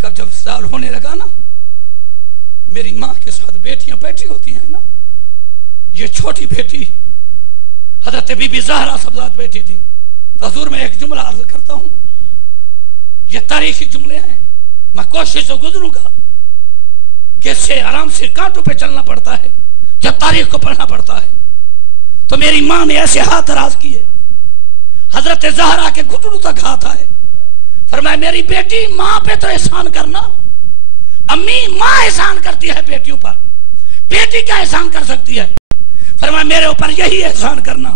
کب جب سال ہونے لگا نا، میری ماں کے ساتھ بیٹیاں بیٹھی ہوتی ہیں نا، یہ چھوٹی بیٹی حضرت بی بی زہرا سبزاد بیٹی تھی. تو حضور میں ایک جملہ عرض کرتا ہوں، یہ تاریخی جملے ہیں، میں کوشش سے گزروں گا کہ اس سے آرام سے کانٹوں پہ چلنا پڑتا ہے جب تاریخ کو پڑھنا پڑتا ہے. تو میری ماں نے ایسے ہاتھ دراز کیے، حضرت زہرا کے گھٹنوں تک ہاتھ آئے. فرمایا میری بیٹی ماں پہ تو احسان کرنا، امی ماں احسان کرتی ہے بیٹیوں پر، بیٹی کیا احسان کر سکتی ہے؟ فرمایا میرے اوپر یہی احسان کرنا،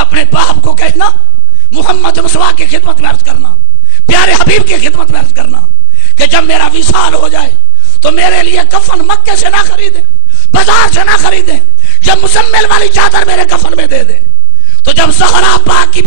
اپنے باپ کو کہنا محمد مصطفیٰ کی خدمت میں عرض کرنا، پیارے حبیب کی خدمت میں عرض کرنا کہ جب میرا وصال ہو جائے تو میرے لیے کفن مکے سے نہ خریدیں، بازار سے نہ خریدیں، جب مزمل والی چادر میرے کفن میں دے دیں. تو جب زہرا پاک کی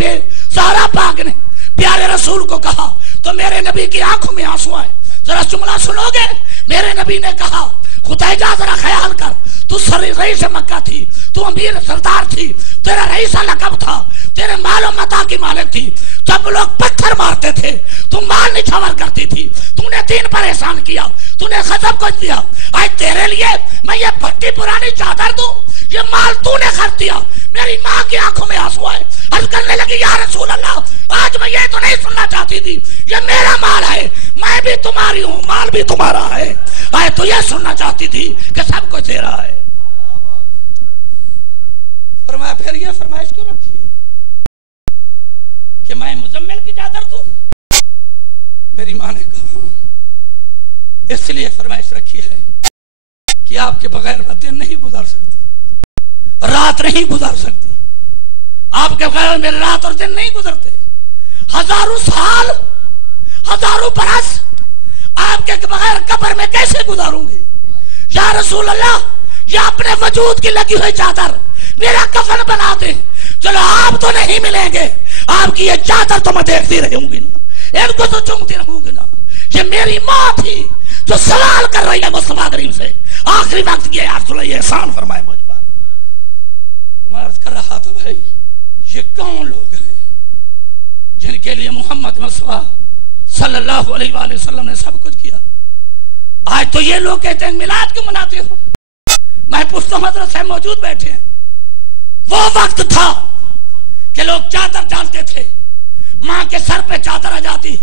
زہرا پاک نے پیارے رسول کو کہا تو میرے نبی کی آنکھوں میں آنسو آئے. ذرا جملہ سنو گے؟ میرے نبی نے کہا خدیجہ ذرا خیال کر، تو رئیس مکہ تھی، تو امیر سردار تھی، تیرا رئیسہ لقب تھا، تیرے مال و متاع کی مالک تھی، جب لوگ پتھر مارتے تھے تو مال نچھاور کرتی تھی، تو نے دین پر احسان کیا، تو نے غضب کچھ دیا، آج تیرے لیے میں یہ پھٹی پرانی چادر دوں، یہ مال تو نے خرچ دیا۔ میری ماں کی آنکھوں میں آنسو آئے، عرض کرنے لگی یا رسول اللہ آج میں یہ تو نہیں سننا چاہتی تھی، یہ میرا مال ہے، میں بھی تمہاری ہوں، مال بھی تمہارا ہے، آئے تو یہ سننا چاہتی تھی کہ سب کچھ تیرا ہے۔ فرمایا پھر یہ فرمائش کیوں رکھی ہے کہ میں مزمل کی چادر دوں؟ میری ماں نے کہا اس لیے فرمائش رکھی ہے کہ آپ کے بغیر میں دن نہیں گزار سکتی، رات نہیں گزار سکتی، آپ کے بغیر میرے رات اور دن نہیں گزرتے، ہزاروں سال ہزاروں برس آپ کے بغیر قبر میں کیسے گزاروں گی؟ یا رسول اللہ یہ اپنے وجود کی لگی ہوئی چادر میرا کفن بنا دے، چلو آپ تو نہیں ملیں گے، آپ کی یہ چادر تو میں دیکھتی رہوں گی نا، ان کو تو چومتی رہوں گی نا۔ یہ میری ماں تھی جو سوال کر رہی ہے مصطفیٰ کریم سے، آخری وقت یہ یا رسول اللہ یہ احسان فرمائے مجھ پر۔ تو میں عرض کر رہا تھا بھائی یہ کون لوگ ہیں جن کے لیے محمد مصطفیٰ صلی اللہ علیہ وآلہ وسلم نے سب کچھ کیا؟ آج تو یہ لوگ کہتے ہیں میلاد کیوں مناتے ہو؟ میں پوچھتا ہوں حضرت صاحب موجود بیٹھے ہیں، وہ وقت تھا کہ لوگ چادر ڈالتے تھے، ماں کے سر پہ چادر آ جاتی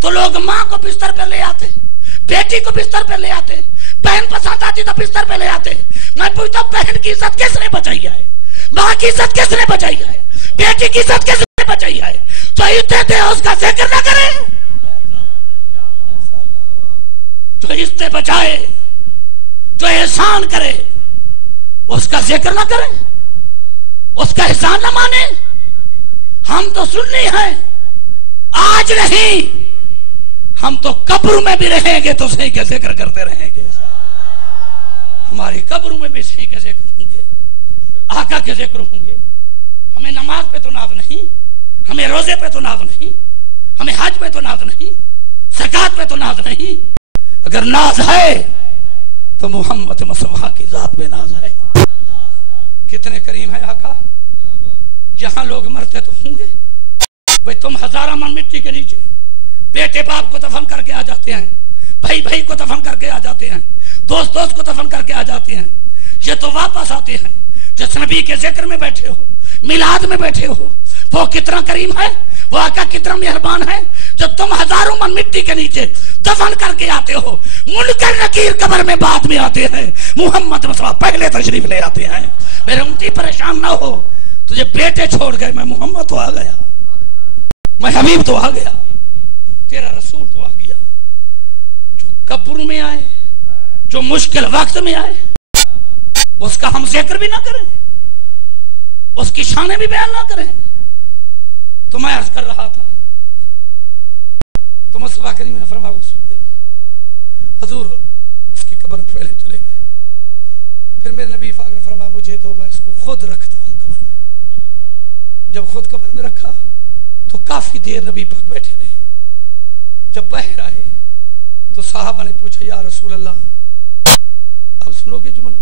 تو لوگ ماں کو بستر پہ لے آتے، بیٹی کو بستر پہ لے آتے، بہن پسند آتی تو بستر پہ لے آتے۔ میں پوچھتا ہوں بہن کی عزت کس نے بچائی ہے؟ ماں کی عزت کس نے بچائی ہے؟ بیٹی کی عزت کس نے بچائی ہے؟ جو عزت ہے اس کا ذکر نہ کرے، جو عزت بچائے، جو احسان کرے اس کا ذکر نہ کرے، اس کا احسان نہ مانے۔ ہم تو سننی ہیں، آج نہیں، ہم تو قبر میں بھی رہیں گے تو صحیح کا ذکر کرتے رہیں گے، ہماری قبروں میں بھی صحیح کا ذکر ہوں گے، آقا کے ذکر ہوں گے۔ ہمیں نماز پہ تو ناز نہیں، ہمیں روزے پہ تو ناز نہیں، ہمیں حج پہ تو ناز نہیں، زکات پہ تو ناز نہیں، اگر ناز ہے تو محمد مصطفیٰ کی ذات پہ ناز ہے۔ کتنے کریم ہے آقا، جہاں لوگ مرتے تو ہوں گے بھئی، تم ہزارہ من مٹی کے نیچے بیٹے باپ کو دفن کر کے آ جاتے ہیں، بھائی بھائی کو دفن کر کے آ جاتے ہیں، دوست دوست کو دفن کر کے آ جاتے ہیں، یہ تو واپس آتے ہیں جس نبی کے ذکر میں بیٹھے ہو، میلاد میں بیٹھے ہو۔ وہ کتنا کریم ہے، وہ آقا کتنا مہربان ہے، جب تم ہزاروں من مٹی کے نیچے دفن کر کے آتے ہو، منکر نکیر قبر میں بعد میں آتے ہیں، محمد مصطفیٰ پہلے تشریف لے آتے ہیں۔ میرے امتی پریشان نہ ہو، تجھے بیٹے چھوڑ گئے، میں محمد تو آ گیا، میں حبیب تو آ گیا، تیرا رسول تو آ گیا۔ جو قبر میں آئے، جو مشکل وقت میں آئے، اس کا ہم ذکر بھی نہ کریں، اس کی شانیں بھی بیان نہ کریں۔ تو میں عرض کر رہا تھا تو مصطفیٰ کریم نے فرمایا غسل دے، حضور اس کی قبر میں پہلے چلے گئے، پھر میرے نبی پاک نے فرمایا مجھے تو میں اس کو خود رکھتا ہوں قبر میں۔ جب خود قبر میں رکھا تو کافی دیر نبی پاک بیٹھے رہے، جب باہر آئے تو صحابہ نے پوچھا یا رسول اللہ اب سنو گے جملہ،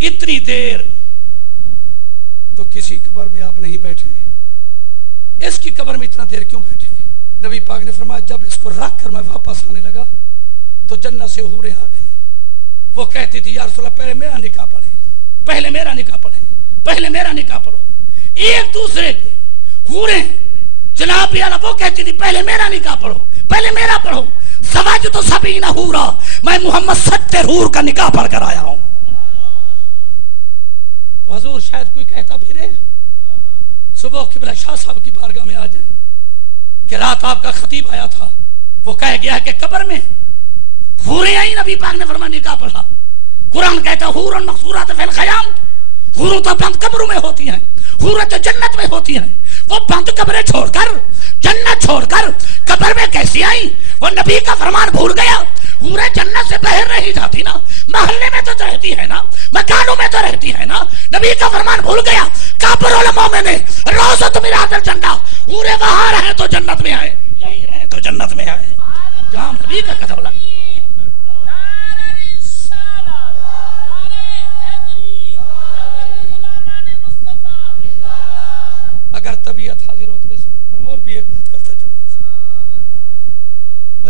اتنی دیر تو کسی قبر میں آپ نہیں بیٹھے، اس کی قبر میں اتنا دیر کیوں بیٹھے؟ نبی پاک نے فرمایا جب اس کو رکھ کر میں واپس آنے لگا تو جنت سے حوریں آ گئی، وہ کہتی تھی یا رسول اللہ پہلے میرا نکاح پڑھیں، پہلے میرا نکاح پڑھیں، پہلے میرا نکاح پڑھو۔ ایک دوسرے کے حوریں جناب یالا وہ کہتی تھی پہلے میرا نکاح پڑھو، پہلے میرا پڑھو۔ سواج تو سبین حورا، میں محمد 70 حور کا نکاح پڑھ کر آیا ہوں۔ تو حضور شاید کوئی کہتا بھی رہے صبح قبلہ شاہ صاحب کی بارگاہ میں آ جائیں کہ رات آپ کا خطیب آیا تھا، وہ کہہ گیا کہ قبر میں حوریں آئی، نبی پاک نے فرمایا نکاح پڑھا۔ قرآن کہتا حورن مقصورات فی الخیام، حوروں تو بند قبروں میں ہوتی ہیں، حوریں تو جنت میں ہوتی ہیں، وہ بند قبریں چھوڑ کر جنت چھوڑ کر قبر میں کیسی آئی؟ وہ نبی کا فرمان بھول گیا۔ حوریں جنت سے باہر نہیں جاتی نا، محلے میں تو رہتی ہے نا، مکانوں میں تو رہتی ہے نا، نبی کا فرمان بھول گیا۔ کافر علماء میں نے روزۃ میراث الجنہ، حوریں وہاں رہے تو جنت میں آئے، یہی رہے تو جنت میں آئے، جہاں نبی کا قدم لگا۔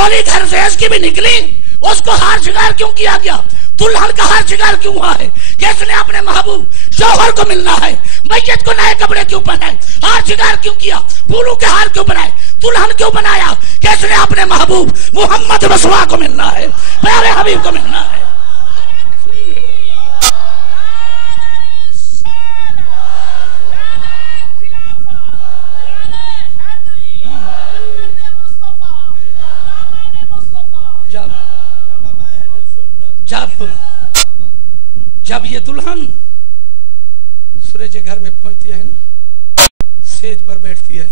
مولی گھر سے اس کی بھی نکلی، اس کو ہار شکار کیوں کیا گیا؟ دلہن کا ہار شکار کیوں ہوا ہے؟ کہ اس نے اپنے محبوب شوہر کو ملنا ہے، میت کو نئے کپڑے کیوں پہنائے؟ ہار شکار کیوں کیا؟ پھولوں کے ہار کیوں بنائے؟ دلہن کیوں بنایا؟ کہ اس نے اپنے محبوب محمد رسول کو ملنا ہے، پیارے حبیب کو ملنا ہے۔ جب یہ دلہن سورج گھر میں پہنچتی ہے نا، سیج پر بیٹھتی ہے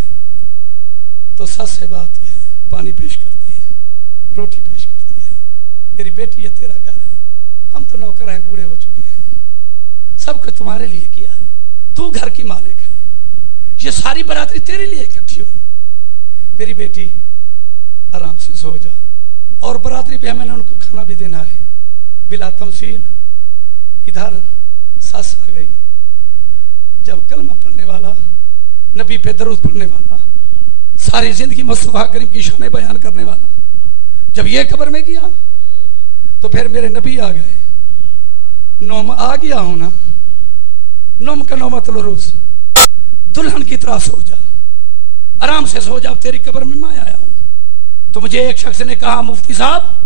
تو سس سے بات ہے، پانی پیش کرتی ہے، روٹی پیش کرتی ہے، میری بیٹی یہ تیرا گھر ہے، ہم تو نوکر ہیں، بوڑھے ہو چکے ہیں، سب کچھ تمہارے لیے کیا ہے، تو گھر کی مالک ہے، یہ ساری برادری تیرے لیے اکٹھی ہوئی، میری بیٹی آرام سے سو جا، اور برادری بھی ہمیں نے ان کو کھانا بھی دینا ہے۔ بلا تمثیل ادھر ساس آ گئی، جب کلمہ پڑھنے والا، نبی پہ درود پڑھنے والا، ساری زندگی مصطفیٰ کریم کی شان بیان کرنے والا، جب یہ قبر میں گیا تو پھر میرے نبی آ گئے، نوم آ گیا ہوں نا، نوم کا نومت العروس، دلہن کی طرح سو جا، آرام سے سو جا، تیری قبر میں میں آیا ہوں۔ تو مجھے ایک شخص نے کہا، مفتی صاحب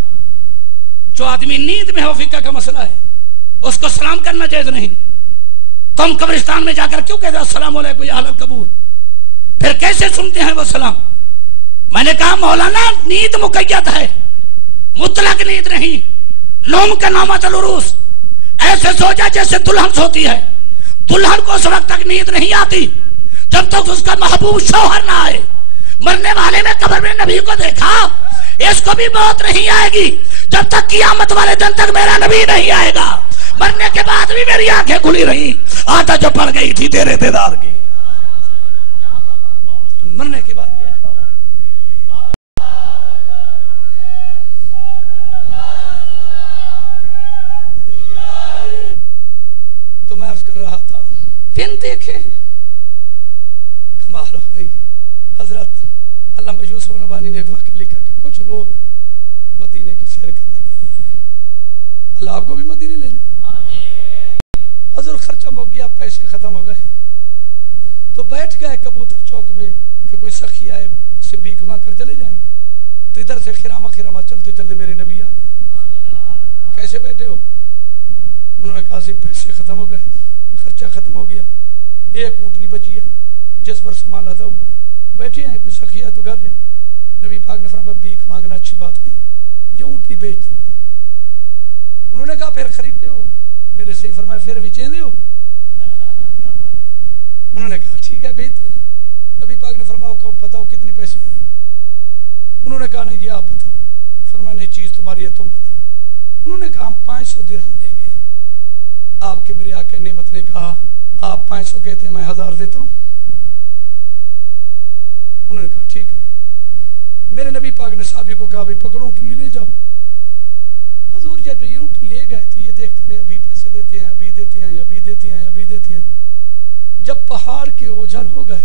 جو آدمی نیند میں ہو، فقہ کا مسئلہ ہے، اس کو سلام کرنا جائز نہیں، تم قبرستان میں جا کر کیوں کہتے السلام علیکم یا اہل القبور؟ پھر کیسے سنتے ہیں وہ سلام؟ میں نے کہا مولانا نیند مقید ہے، مطلق نیند نہیں، نوم کا نومت العروس، ایسے سو جا جیسے دلہن سوتی ہے، دلہن کو اس وقت تک نیند نہیں آتی جب تک اس کا محبوب شوہر نہ آئے۔ مرنے والے میں قبر میں نبی کو دیکھا، اس کو بھی موت نہیں آئے گی جب تک قیامت والے دن تک میرا نبی نہیں آئے گا۔ مرنے کے بعد بھی میری آنکھیں کھلی رہی، آتا جو پڑ گئی تھی تیرے دیدار کی، مرنے کے بعد بھی ایسا ہو۔ تو میں عرض کر رہا تھا، دن دیکھے کمال ہو گئی۔ حضرت علامہ یوسف نبہانی نے ایک واقعہ لکھا کہ کچھ لوگ مدینے کی سیر کرنے کے لیے آئے، اللہ آپ کو بھی مدینے لے جائے۔ حضور خرچہ ہو گیا، پیسے ختم ہو گئے، تو بیٹھ گئے کبوتر چوک میں کہ کوئی سخی آئے، اس سے بھیک مانگ کر چلے جائیں گے۔ تو ادھر سے خرامہ چلتے چلتے میرے نبی آ گئے۔ کیسے بیٹھے ہو؟ انہوں نے کہا سی پیسے ختم ہو گئے، خرچہ ختم ہو گیا، ایک اونٹنی بچی ہے جس پر سامان لدا ہوا ہے، بیٹھے ہیں، کوئی سخی ہے تو گھر جائیں۔ نبی پاک نے فرمایا بھیک مانگنا اچھی بات نہیں، یہ اونٹنی بیچ دو۔ انہوں نے کہا پھر خریدتے ہو؟ میرے صحیح فرمایا پھر بھی چیندے ہو؟ انہوں نے کہا ٹھیک ہے بیچ دے۔ نبی پاک نے فرمایا بتاؤ کتنی پیسے ہیں؟ انہوں نے کہا نہیں جی آپ بتاؤ۔ فرمایا نہیں چیز تمہاری ہے تم بتاؤ۔ انہوں نے کہا ہم 500 درہم لیں گے۔ آپ کے میرے آقا نعمت نے کہا آپ 500 کہتے ہیں میں 1000 دیتا ہوں۔ انہوں نے کہا ٹھیک ہے۔ میرے نبی پاک نے صحابی کو کہا بھائی پکڑو اونٹنی لے جاؤ۔ حضور جب یہ اونٹنی لے گئے تو یہ دیکھتے رہے ابھی پیسے دیتے ہیں، ابھی دیتے ہیں، ابھی دیتے ہیں، ابھی دیتے ہیں۔ جب پہاڑ کے اوجھل ہو گئے،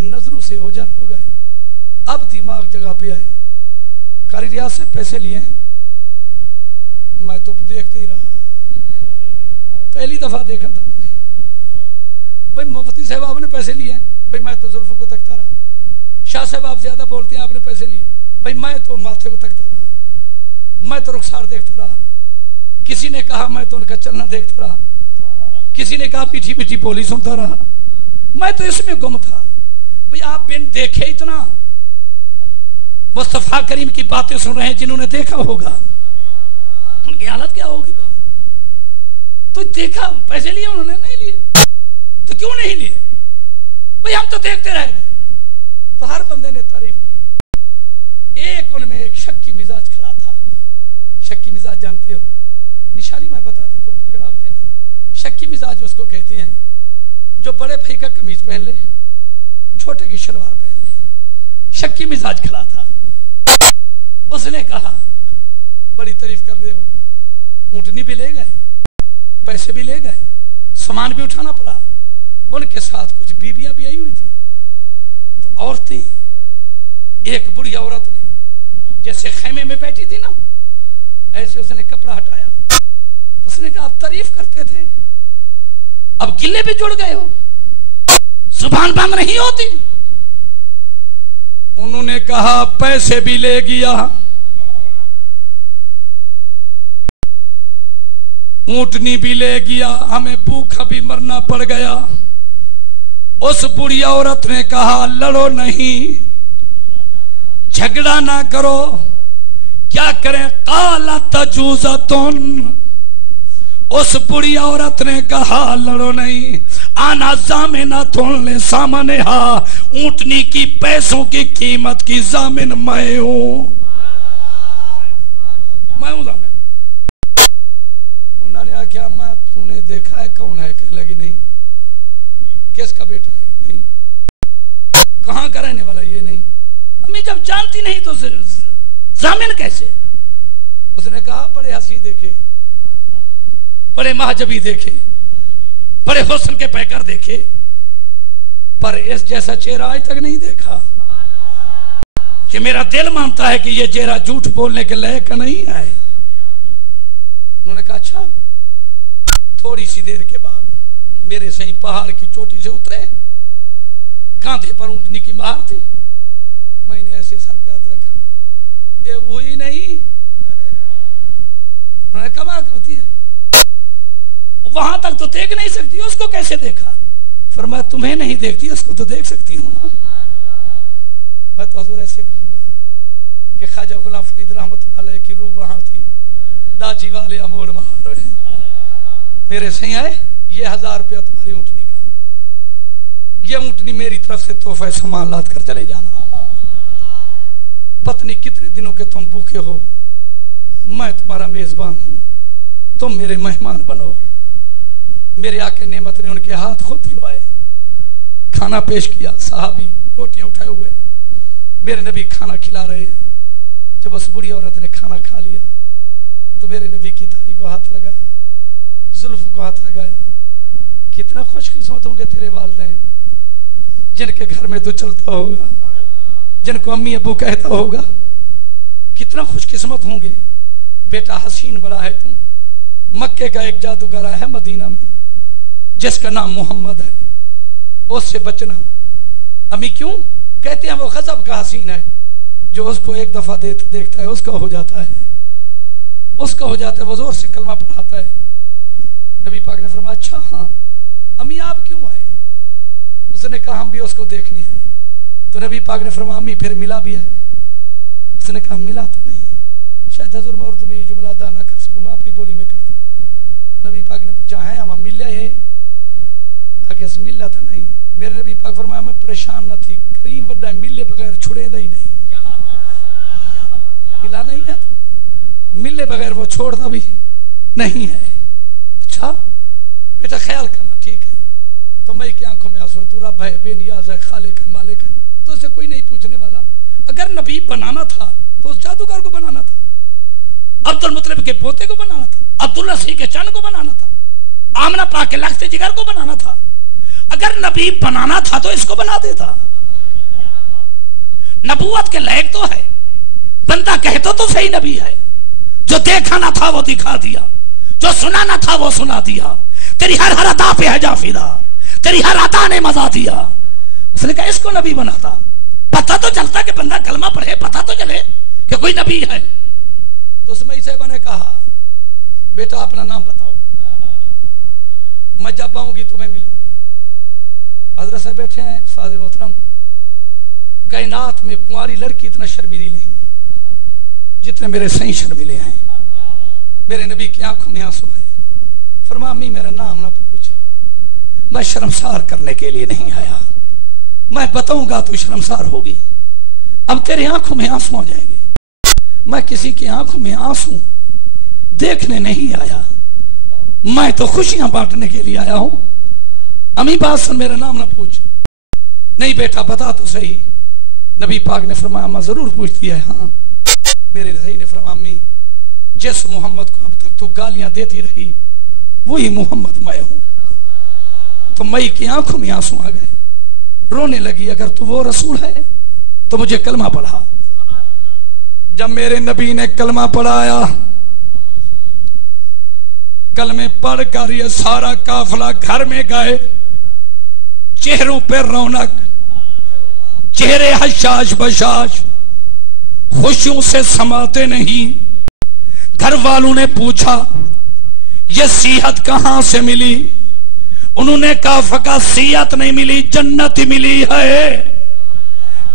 نظروں سے اوجھل ہو گئے، اب دماغ جگہ پہ آئے، قاری ریاض سے پیسے لیے ہیں؟ میں تو دیکھتے ہی رہا، پہلی دفعہ دیکھا تھا نا بھائی مفتی صاحب آپ نے پیسے لیے ہیں؟ بھائی میں تو زلفوں کو تکتا رہا۔ شاہ صاحب آپ زیادہ بولتے ہیں آپ نے پیسے لیے؟ بھائی میں تو ماتھے کو تکتا رہا، میں تو رخسار دیکھتا رہا۔ کسی نے کہا میں تو ان کا چلنا دیکھتا رہا، کسی نے کہا پیٹھی پیٹھی بولی سنتا رہا، میں تو اس میں گم تھا۔ بھئی آپ بن دیکھے اتنا مصطفیٰ کریم کی باتیں سن رہے ہیں، جنہوں نے دیکھا ہوگا ان کی حالت کیا ہوگی؟ تو دیکھا پیسے لیے انہوں نے نہیں لیے تو کیوں نہیں لیے؟ بھئی ہم تو دیکھتے رہ گئے۔ تو ہر بندے نے تعریف کی۔ ایک ان میں ایک شکی مزاج کھڑا تھا۔ شکی مزاج جانتے ہو؟ نشانی میں بتاتے تو پکڑا لینا۔ شکی مزاج اس کو کہتے ہیں جو بڑے بھائی کا قمیض پہن لے، چھوٹے کی شلوار پہن لے۔ شکی مزاج کھڑا تھا۔ اس نے کہا بڑی تعریف کر رہے ہو، اونٹنی بھی لے گئے، پیسے بھی لے گئے، سامان بھی اٹھانا پڑا، ان کے ساتھ کچھ بیویاں بھی آئی ہوئی تھی۔ تو عورتیں، ایک بڑی عورت نے جیسے خیمے میں بیٹھی تھی نا ایسے اس نے کپڑا ہٹایا. اس نے کہا آپ تعریف کرتے تھے اب گلے بھی جڑ گئے ہو, زبان بند نہیں ہوتی. انہوں نے کہا پیسے بھی لے گیا, اونٹنی بھی لے گیا, ہمیں بھوکا بھی مرنا پڑ گیا. اس بڑی عورت نے کہا لڑو نہیں, جھگڑا نہ کرو, کیا کریں؟ قالت تجوزتن, اس بڑی عورت نے کہا لڑو نہیں, آنا ضامنۃ لثمنھا, اونٹنی کی پیسوں کی قیمت کی ضامن میں ہوں, میں ہوں ضامن. انہوں نے کیا میں تو نے دیکھا ہے کون ہے؟ کہنے لگی نہیں. کس کا بیٹا ہے؟ نہیں. کہاں کا رہنے والا؟ یہ نہیں. امی جب جانتی نہیں تو ضامن کیسے؟ اس نے کہا بڑے حسی دیکھے, بڑے مہجبی دیکھے, بڑے حسن کے پیکر دیکھے, پر اس جیسا چہرہ آج تک نہیں دیکھا کہ میرا دل مانتا ہے کہ یہ چہرہ جھوٹ بولنے کے لائق نہیں ہے. انہوں نے کہا اچھا. تھوڑی سی دیر کے بعد میرے سائیں پہاڑ کی چوٹی سے اترے, کاندھے پر اونٹنی کی مہار تھی. میں نے ایسے سر پہ ہاتھ رکھا, یہ وہی نہیں. انہوں نے کہا کرتی ہے, وہاں تک تو دیکھ نہیں سکتی, اس کو کیسے دیکھا؟ فرمایا تمہیں نہیں دیکھتی, اس کو تو دیکھ سکتی ہوں نا. میں تو حضور ایسے کہوں گا کہ خواجہ غلام فرید رحمت اللہ علیہ کی روح وہاں تھی, ڈاچی والے اموڑ مہار رہے. میرے سائیں آئے, یہ 1000 روپیہ تمہاری اونٹنی کا, یہ اونٹنی میری طرف سے تحفہ سامان لاد کر چلے جانا. پتنی کتنے دنوں کے تم بھوکے ہو, میں تمہارا میزبان ہوں, تم میرے مہمان بنو. میرے آقا نعمت نے ان کے ہاتھ خود دھلوائے, کھانا پیش کیا, صحابی روٹیاں اٹھائے ہوئے, میرے نبی کھانا کھلا رہے ہیں. جب اس بڑی عورت نے کھانا کھا لیا تو میرے نبی کی داڑھی کو ہاتھ لگایا, زلفوں کو ہاتھ لگایا. کتنا خوش قسمت ہوں گے تیرے والدین جن کے گھر میں تو چلتا ہوگا, جن کو امی ابو کہتا ہوگا. کتنا خوش قسمت ہوں گے. بیٹا حسین بڑا ہے, تم مکے کا ایک جادوگر ہے مدینہ میں جس کا نام محمد ہے, اس سے بچنا. امی کیوں کہتے ہیں؟ وہ غضب کا حسین ہے, جو اس کو ایک دفعہ دیکھتا ہے اس کا ہو جاتا ہے, اس کا ہو جاتا ہے. وہ زور سے کلمہ پڑھاتا ہے. نبی پاک نے فرمایا اچھا ہاں امی آپ کیوں آئے؟ اس نے کہا ہم بھی اس کو دیکھنی ہے. تو نبی پاک نے فرمایا امی پھر ملا بھی ہے؟ اس نے کہا ملا تو نہیں, شاید حضور میں اردو میں یہ جملہ ادا نہ کر سکوں, میں اپنی بولی میں کرتا ہوں. نبی پاک نے پوچھا ہے ہم مل جائے؟ آگے سے ملا تھا نہیں. میرے نبی پاک فرمایا میں پریشان نہ تھی, کریم وڈا ملے بغیر چھڑے دا ہی نہیں, ملا نہیں ہے ملے بغیر وہ چھوڑتا بھی نہیں ہے. اچھا بیٹا خیال کرنا, ٹھیک ہے. تو میں کی آنکھوں میں آنسو, تو رب ہے, بے نیاز ہے, خالق ہے, مالک ہے, تو اسے کوئی نہیں پوچھنے والا. اگر نبی بنانا تھا تو اس جادوگر کو بنانا تھا, عبد المطلب کے پوتے کو بنانا تھا, عبداللہ سی کے چند کو بنانا تھا, آمنہ پاک کے لخت جگر کو بنانا تھا. اگر نبی بنانا تھا تو اس کو بنا دیتا. نبوت کے لائق تو ہے, بندہ کہتا تو صحیح نبی ہے. جو دیکھا نہ تھا وہ دکھا دیا, جو سنا نہ تھا وہ سنا دیا. تیری ہر ہر ادا پہ ہے جافیدہ, تیری ہر ادا نے مزہ دیا. اس نے کہا اس کو نبی بناتا. پتہ تو چلتا کہ بندہ کلمہ پڑھے, پتہ تو چلے کہ کوئی نبی ہے. تو اس میں صاحبہ نے کہا بیٹا اپنا نام بتاؤ, میں جب آؤں گی تمہیں ملوں گی. حضرت صاحب بیٹھے ہیں استاد محترم, کائنات میں کنواری لڑکی اتنا شرمیلی نہیں جتنے میرے سائیں شرمیلے ہیں. میرے نبی کی آنکھوں میں آنسو ہے. فرمایا امی میرا نام نہ پوچھ, میں شرمسار کرنے کے لیے نہیں آیا, میں بتاؤں گا تو شرمسار ہوگی. اب تیرے آنکھوں میں آنسو آ جائیں گے. میں کسی کی آنکھوں میں آنسو دیکھنے نہیں آیا, میں تو خوشیاں بانٹنے کے لیے آیا ہوں. امی بات سن, میرا نام نہ پوچھ. نہیں بیٹا بتا تو صحیح. نبی پاک نے فرمایا میں ضرور پوچھتی ہے. ہاں. میرے رضی نے فرمایا امی جس محمد کو اب تک تو گالیاں دیتی رہی وہی محمد میں ہوں. تو مئی کی آنکھوں میں آنسو آ گئے, رونے لگی. اگر تو وہ رسول ہے تو مجھے کلمہ پڑھا. جب میرے نبی نے کلمہ پڑھایا، کلمے پڑھ کر یہ سارا قافلہ گھر میں گئے، چہروں پہ رونق، چہرے حشاش بشاش، خوشیوں سے سماتے نہیں۔ گھر والوں نے پوچھا یہ صحت کہاں سے ملی؟ انہوں نے کہا فقط صحت نہیں ملی، جنت ملی ہے۔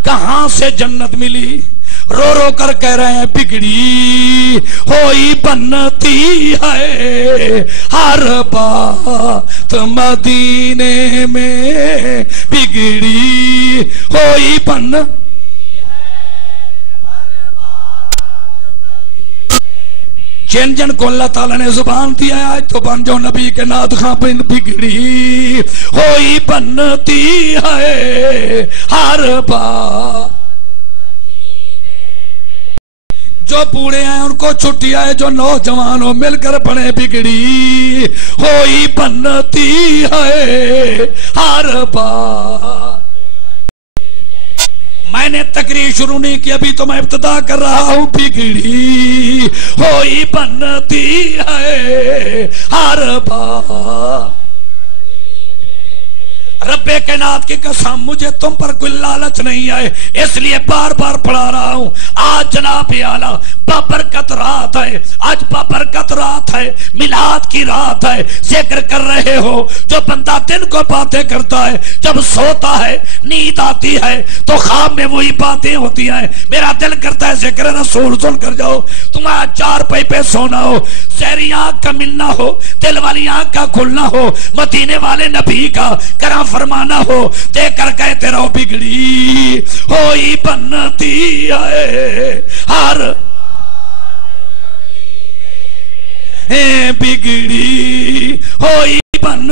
کہاں سے جنت ملی؟ رو رو کر کہہ رہے ہیں بگڑی ہوئی بنتی ہے ہر بات مدینے میں، بگڑی ہوئی جن جن کو اللہ تعالیٰ نے زبان دیا ہے آج تو بن جاؤ نبی کے نعت خواں پہ۔ بگڑی ہوئی بنتی ہے ہر بات، جو بوڑھے ہیں ان کو چھٹی آئے، جو نوجوانوں مل کر پڑھیں بگڑی ہوئی بنتی ہے ہر بات۔ میں نے تقریر شروع نہیں کی، ابھی تو میں ابتدا کر رہا ہوں۔ بگڑی ہوئی بنتی ہے ہر بات، رب کائنات کی قسم مجھے تم پر کوئی لالچ نہیں ہے، اس لیے بار بار پڑھا رہا ہوں۔ آج جناب اعلیٰ بابرکت رات ہے، آج بابرکت رات ہے، میلاد کی رات ہے، ذکر کر رہے ہو۔ جو بندہ دن کو باتیں کرتا ہے، جب سوتا ہے نیند آتی ہے تو خواب میں وہی باتیں ہوتی ہیں۔ میرا دل کرتا ہے ذکر رسول سن کر جاؤ، تمہارا چار پائی پہ سونا ہو، سہری آنکھ کا ملنا ہو، دل والی آنکھ کا کھلنا ہو، مدینے والے نبی کا کرم فرمانا ہو، دے کر کہتے رہو بگڑی ہوئی بنتی ہے ہر بگڑی ہوئی بن۔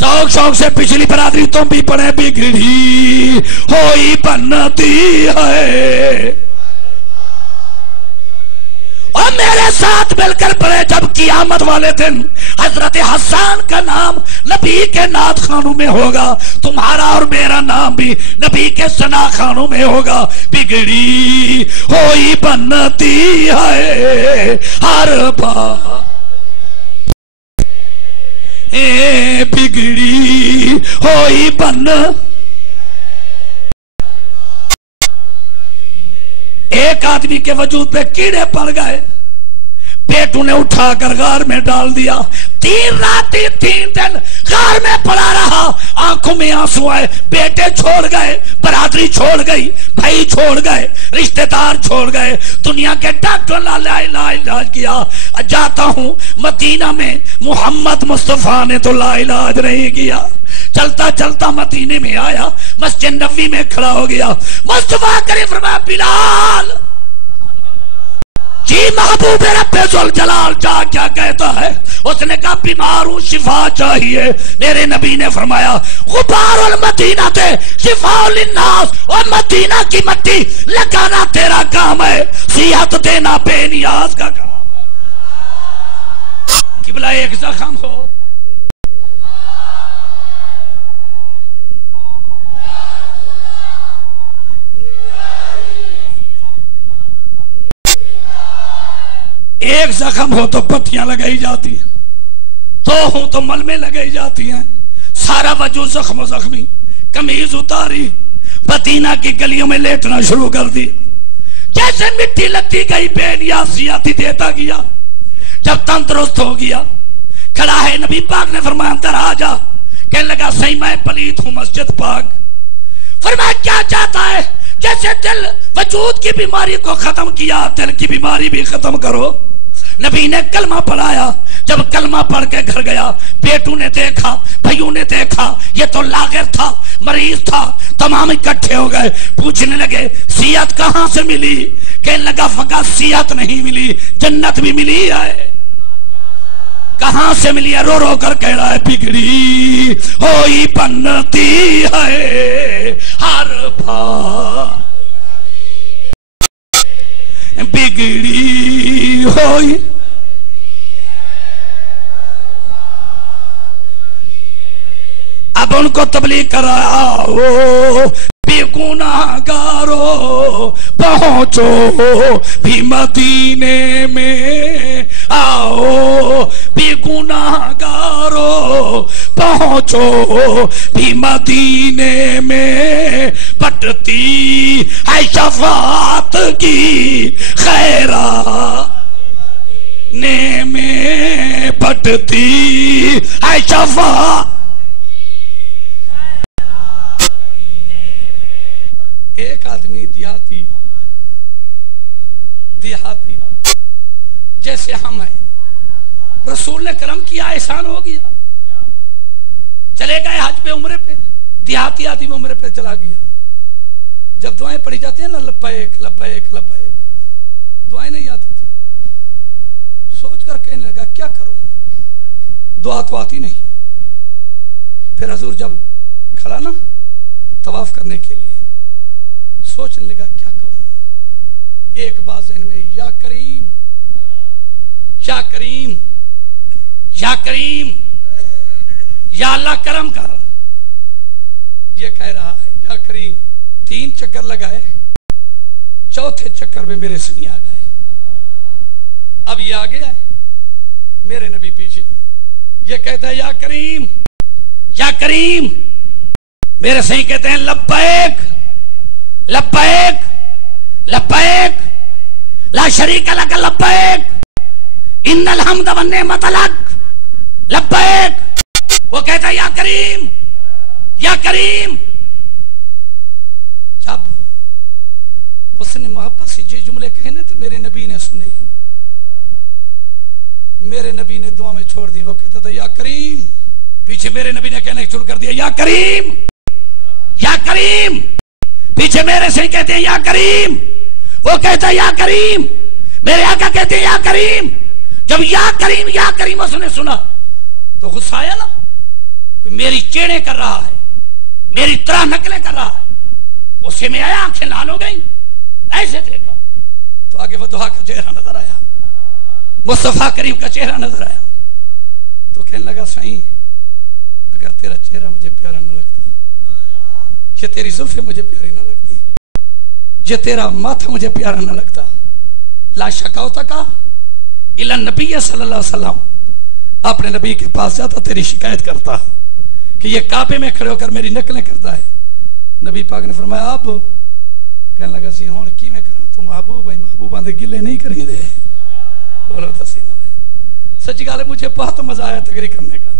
ذوق شوق سے پچھلی برادری تم بھی پڑھیں بگڑی ہوئی بنتی ہے، اور میرے ساتھ مل کر پڑھے جب قیامت والے دن حضرت حسان کا نام نبی کے نعت خانوں میں ہوگا، تمہارا اور میرا نام بھی نبی کے ثنا خانوں میں ہوگا۔ بگڑی ہوئی بنتی ہے ہر بات، بگڑی ہوئی بن۔ ایک آدمی کے وجود پہ کیڑے پڑ گئے، بیٹوں نے اٹھا کر غار میں ڈال دیا، 3 رات 3 دن غار میں پڑا رہا، آنکھوں میں آنسو آئے، بیٹے چھوڑ گئے، برادری چھوڑ گئی، بھائی چھوڑ گئے، رشتہ دار چھوڑ گئے، دنیا کے ڈاکٹر لا علاج کیا، جاتا ہوں مدینہ میں محمد مصطفیٰ نے تو لا علاج نہیں کیا۔ چلتا چلتا مدینے میں آیا، مسجد نبوی میں کھڑا ہو گیا، مصطفیٰ کریم فرمایا بلال جی محبوب رب ذوالجلال جا کیا کہتا ہے؟ اس نے کہا بیمار ہوں، شفا چاہیے۔ میرے نبی نے فرمایا غبار المدینہ تے شفاء للناس، اور مدینہ کی مٹی لگانا تیرا کام ہے، صحت دینا بے نیاز کا کام ہے۔ قبلہ ایک زخم ہو، ایک زخم ہو تو پٹیاں لگائی جاتی ہیں، 2 ہوں تو ملمے لگائی جاتی ہیں، سارا وجود زخم و زخمی، قمیض اتاری، مدینہ کی گلیوں میں لیٹنا شروع کر دی، جیسے مٹی لگتی گئی بے نیازیاتی دیتا گیا۔ جب تندرست ہو گیا کھڑا ہے، نبی پاک نے فرمایا اندر آ جا، کہنے لگا صحیح میں پلیت ہوں مسجد پاک۔ فرمایا کیا چاہتا ہے؟ جیسے دل وجود کی بیماری کو ختم کیا، دل کی بیماری بھی ختم کرو۔ نبی نے کلمہ پڑھایا، جب کلمہ پڑھ کے گھر گیا، بیٹوں نے دیکھا، بھائیوں نے دیکھا، یہ تو لاغر تھا، مریض تھا، تمام اکٹھے ہو گئے، پوچھنے لگے صحت کہاں سے ملی؟ کہنے لگا فقط صحت نہیں ملی، جنت بھی ملی ہے۔ کہاں سے ملی ہے؟ رو رو کر کہہ رہا ہے بگڑی ہوئی بنتی ہے ہر بات، بگڑی ہوئی۔ اب ان کو تبلیغ کر رہا ہو بھی گناہگارو پہنچو بھی مدینے میں، آؤ بھی گناہگارو پہنچو بھی مدینے میں، پٹتی ہے شفاعت کی خیرات نے میں، پٹتی ہے شفاعت۔ ایک آدمی دیہاتی جیسے ہم ہیں، رسول نے کرم کیا، احسان ہو گیا، چلے گئے حج پہ عمرے پہ، دیہاتی آدمی عمرے پہ چلا گیا، جب دعائیں پڑھی جاتی ہیں نا لبیک لبیک لبیک، دعائیں نہیں آتی تھی، سوچ کر کہنے لگا کیا کروں، دعا تو آتی نہیں۔ پھر حضور جب کھڑا نا طواف کرنے کے لیے، سوچنے لگا کیا کہوں، ایک بات ذہن میں، یا کریم یا کریم یا کریم، یا اللہ کرم کر، یہ کہہ رہا ہے یا کریم۔ 3 چکر لگائے، چوتھے چکر میں میرے سنی آ گئے، اب یہ آگے ہے، میرے نبی پیچھے، یہ کہتا ہے یا کریم یا کریم، میرے سنی کہتے ہیں لبیک لبیک لبیک لا شریک لک لبیک ان الحمد والنعمت لک لبیک، وہ کہتا ہے یا کریم یا کریم۔ جب اس نے محبت سے یہ جملے کہنے تو میرے نبی نے سنے، میرے نبی نے دعا میں چھوڑ دی، وہ کہتا تھا یا کریم، پیچھے میرے نبی نے کہنے شروع کر دیا یا کریم یا کریم، پیچھے میرے سے کہتے ہیں یا کریم، وہ کہتا ہے یا کریم، میرے آقا کہتے ہیں یا کریم۔ جب یا کریم اس نے سنا تو غصہ آیا نا، کوئی میری چیڑے کر رہا ہے، میری طرح نقلیں کر رہا ہے، غصے میں آیا، آنکھیں لال ہو گئی، ایسے دیکھا تو آگے ودعا کا چہرہ نظر آیا، مصطفیٰ کریم کا چہرہ نظر آیا، تو کہنے لگا سائیں اگر تیرا چہرہ مجھے پیارا نہ لگتا، یہ تیری زلفیں مجھے پیاری نہ لگتی، یہ تیرا ماتھا مجھے پیارا نہ لگتا، لا شکوتک الی النبی صلی اللہ علیہ وسلم، اپنے نبی کے پاس جاتا تیری شکایت کرتا کہ یہ کعبے میں کھڑے ہو کر میری نقلیں کرتا ہے۔ نبی پاک نے فرمایا اب کہنے لگا سی ہون کی میں کرا، تو محبوب ہے، محبوب آندے گلے نہیں کریں دے، بولو تسینہ ہے۔ سچی گالے مجھے بہت مزہ آیا تقریر کرنے کا،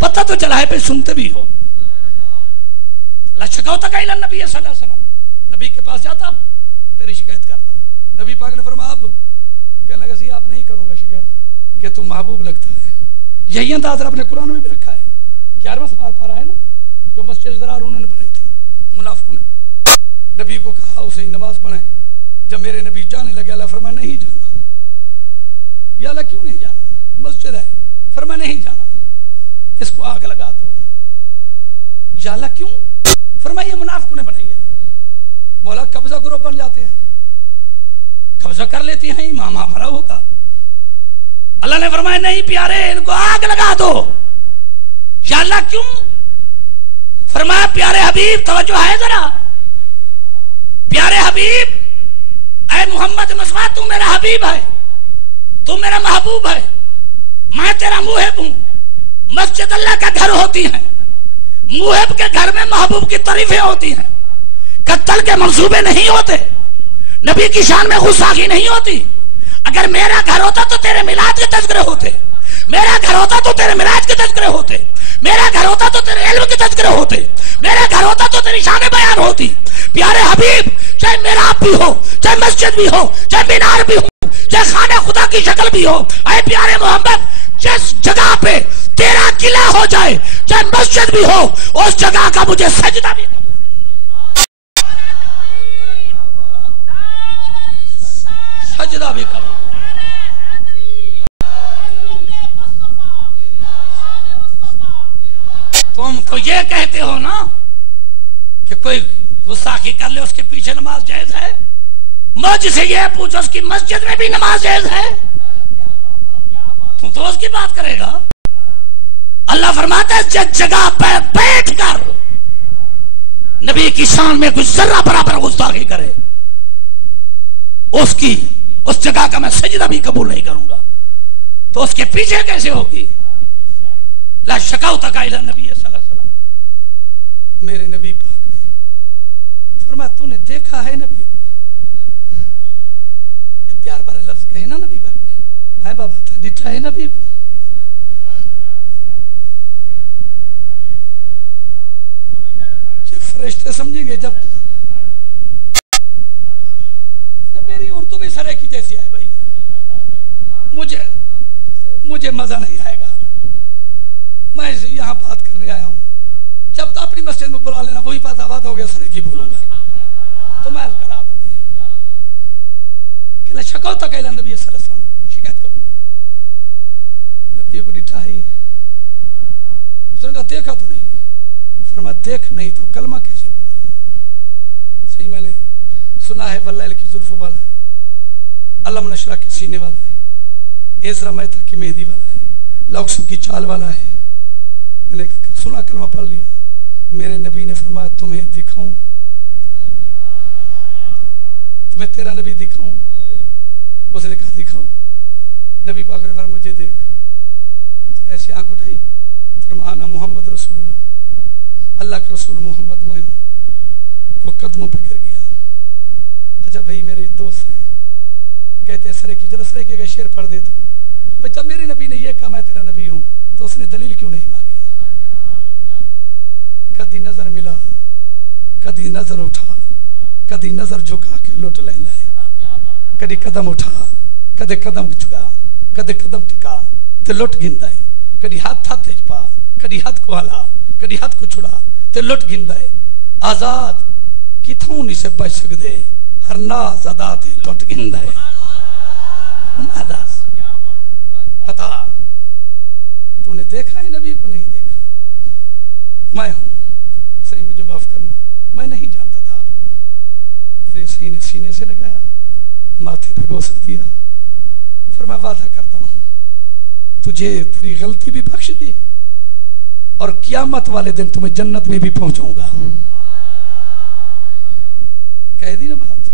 پتہ تو چلا ہے پہ سنتے بھی ہو۔ لشکوتک الی النبی صلی اللہ علیہ وسلم، نبی کے پاس جاتا تیری شکایت کرتا، نبی پاک نے فرمایا اب کہنے لگا سی آپ نہیں کروں گا شکایت کہ تم محبوب لگتا ہے، یہی انداز رب نے قرآن میں بھی رکھا ہے، 11واں پارہ ہے نا جو مسجد ضرار انہوں نے بنائی تھی منافقوں نے، نبی کو کہا اسے نماز پڑھیں، جب میرے نبی جانے لگے اللہ فرمایا نہیں جانا، یا اللہ کیوں نہیں جانا، مسجد ہے، فرمایا نہیں جانا، اس کو آگ لگا دو، یا اللہ کیوں، فرمایا یہ منافقوں نے بنائی ہے، مولا قبضہ گروہ بن جاتے ہیں، قبضہ کر لیتی ہیں، امام ہمارا ہوگا، اللہ نے فرمایا نہیں پیارے ان کو آگ لگا دو، یا اللہ کیوں، فرمایا پیارے حبیب توجہ ہے ذرا، پیارے حبیب اے محمد مصطفیٰ تو میرا حبیب ہے، تو میرا محبوب ہے، میں تیرا محب ہوں، مسجد اللہ کا گھر ہوتی ہے، محب کے گھر میں محبوب کی تعریفیں ہوتی ہیں، قتل کے منصوبے نہیں ہوتے، نبی کی شان میں غصاخی نہیں ہوتی، اگر میرا گھر ہوتا تو تیرے میلاد کے تذکرے ہوتے، میرا گھر ہوتا تو تیرے معراج کے تذکرے ہوتے، میرا گھر ہوتا تو تیرے علم کے تذکرے ہوتے، میرا گھر ہوتا تو تیری شان بیان ہوتی، پیارے حبیب چاہے میراب بھی ہو، چاہے مسجد بھی ہو، چاہے مینار بھی ہو، چاہے خانہ خدا کی شکل بھی ہو، اے پیارے محمد جس جگہ پہ تیرا قلعہ ہو جائے چاہے مسجد بھی ہو اس جگہ کا مجھے سجدہ بھی سجدہ بھی کرو۔ تم تو یہ کہتے ہو نا کہ کوئی گستاخی کر لے اس کے پیچھے نماز جائز ہے، مجھ سے یہ پوچھو اس کی مسجد میں بھی نماز جائز ہے، تو اس کی بات کرے گا۔ اللہ فرماتا ہے جس جگہ پہ بیٹھ کر نبی کی شان میں کچھ ذرہ برابر گستاخی کرے اس جگہ کا میں سجدہ بھی قبول نہیں کروں گا، تو اس کے پیچھے کیسے ہوگی؟ لا شکوت الی نبی صلی اللہ علیہ وسلم، میرے نبی پاک نے فرمایا تو نے دیکھا ہے نبی کو؟ یہ پیار بھرے لفظ کہے نا نبی پاک نے، ہائے بابا تھا ڈٹھا ہے نبی کو؟ یہ فرشتے سمجھیں گے جب میری اردو بھی سرے کی جیسی ہے بھائی، مجھے مزہ نہیں آئے گا، میں یہاں بات کرنے آیا ہوں، جب تو اپنی مسجد میں بلا لینا، وہی بات آباد ہو گیا سرے کی بولوں گا، تو میں کرا تھا کہ شکوت الی نبی صلی اللہ علیہ وسلم، شکایت کروں گا۔ نبی کو ڈٹھائی، اس نے کہا دیکھا تو نہیں، فرمایا دیکھ نہیں تو کلمہ کیسے پڑھا؟ صحیح میں نے سنا ہے واللیل کی زلفوں والا ہے، علم نشرہ کے سینے والا ہے، ایزرا میتا کی مہدی والا ہے، لوکسو کی چال والا ہے، میں نے سنا کلمہ پڑھ لیا۔ میرے نبی نے فرمایا تمہیں دکھاؤں، تمہیں تیرا نبی دکھاؤں؟ اس نے کہا دکھاؤ۔ نبی پاک نے فرمایا مجھے دیکھ، ایسے آنکھ اٹھائی، فرمایا انا محمد رسول اللہ، اللہ کا رسول محمد میں ہوں۔ وہ قدموں پہ گر گیا۔ اچھا بھائی میرے دوست ہیں، کہتے ہیں سرے کی جلس رہے کہ شعر پڑھ دیتا ہوں، بچہ میرے نبی نے یہ کہا میں تیرا نبی ہوں، تو اس نے دلیل کیوں نہیں مانگی؟ کدی نظر ملا، کدی نظر اٹھا، کدی نظر جھکا کے لٹ لینا ہے، کدی قدم اٹھا، کدی قدم جھکا، کدی قدم ٹکا تے لٹ گھندا ہے، کدی ہاتھ تیج پا، کدی ہاتھ کو ہلا، کدی ہاتھ کو چھڑا تے لٹ گھندا ہے۔ آزاد کتھوں نہیں سے بچ سکدے، ہر ناز ادا تے لٹ گھندا ہے۔ پتا تو نے دیکھا ہے نبی کو؟ نہیں دیکھا، میں ہوں، صحیح مجھے معاف کرنا، میں نہیں جانتا تھا آپ کو۔ میرے سینے سے لگایا، ماتھے پہ بوسہ دیا، پھر میں وعدہ کرتا ہوں تجھے تیری غلطی بھی بخش دی اور قیامت والے دن تمہیں جنت میں بھی پہنچاؤں گا۔ کہہ دی نا بات؟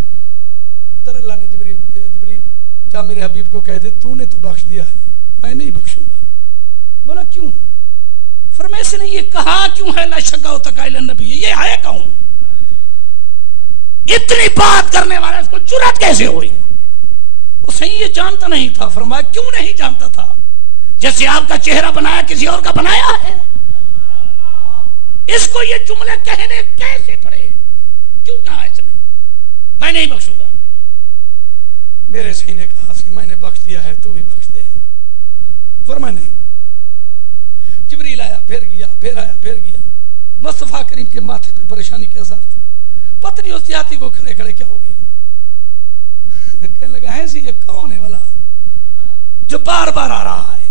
ادھر اللہ نے جبریل کو کہا جبریل جا میرے حبیب کو کہہ دے تو نے تو بخش دیا ہے، میں نہیں بخشوں گا۔ بولا کیوں؟ فرمایا اس نے یہ کہا کیوں ہے لا شکوت الی نبی، یہ ہے کون؟ اتنی بات کرنے والا اس کو جرأت کیسے ہوئی؟ اسے یہ جانتا نہیں تھا۔ فرمایا کیوں نہیں جانتا تھا؟ جیسے آپ کا چہرہ بنایا کسی اور کا بنایا ہے؟ اس کو یہ جملے کہنے کیسے پڑے؟ کیوں کہا اس نے میں نہیں بخشوں گا؟ میرے سینے کہا سی میں نے بخش دیا ہے تو بھی بخش دے۔ فرمایا نہیں۔ جبریل آیا، پھر گیا، پھر آیا، پھر گیا۔ مصطفیٰ کریم کے ماتھے پہ پریشانی کے اثر تھے، پتنی اس دیہاتی کو کھڑے کھڑے کیا ہو گیا؟ کہنے لگا ایسی یہ کون ہے والا جو بار بار آ رہا ہے؟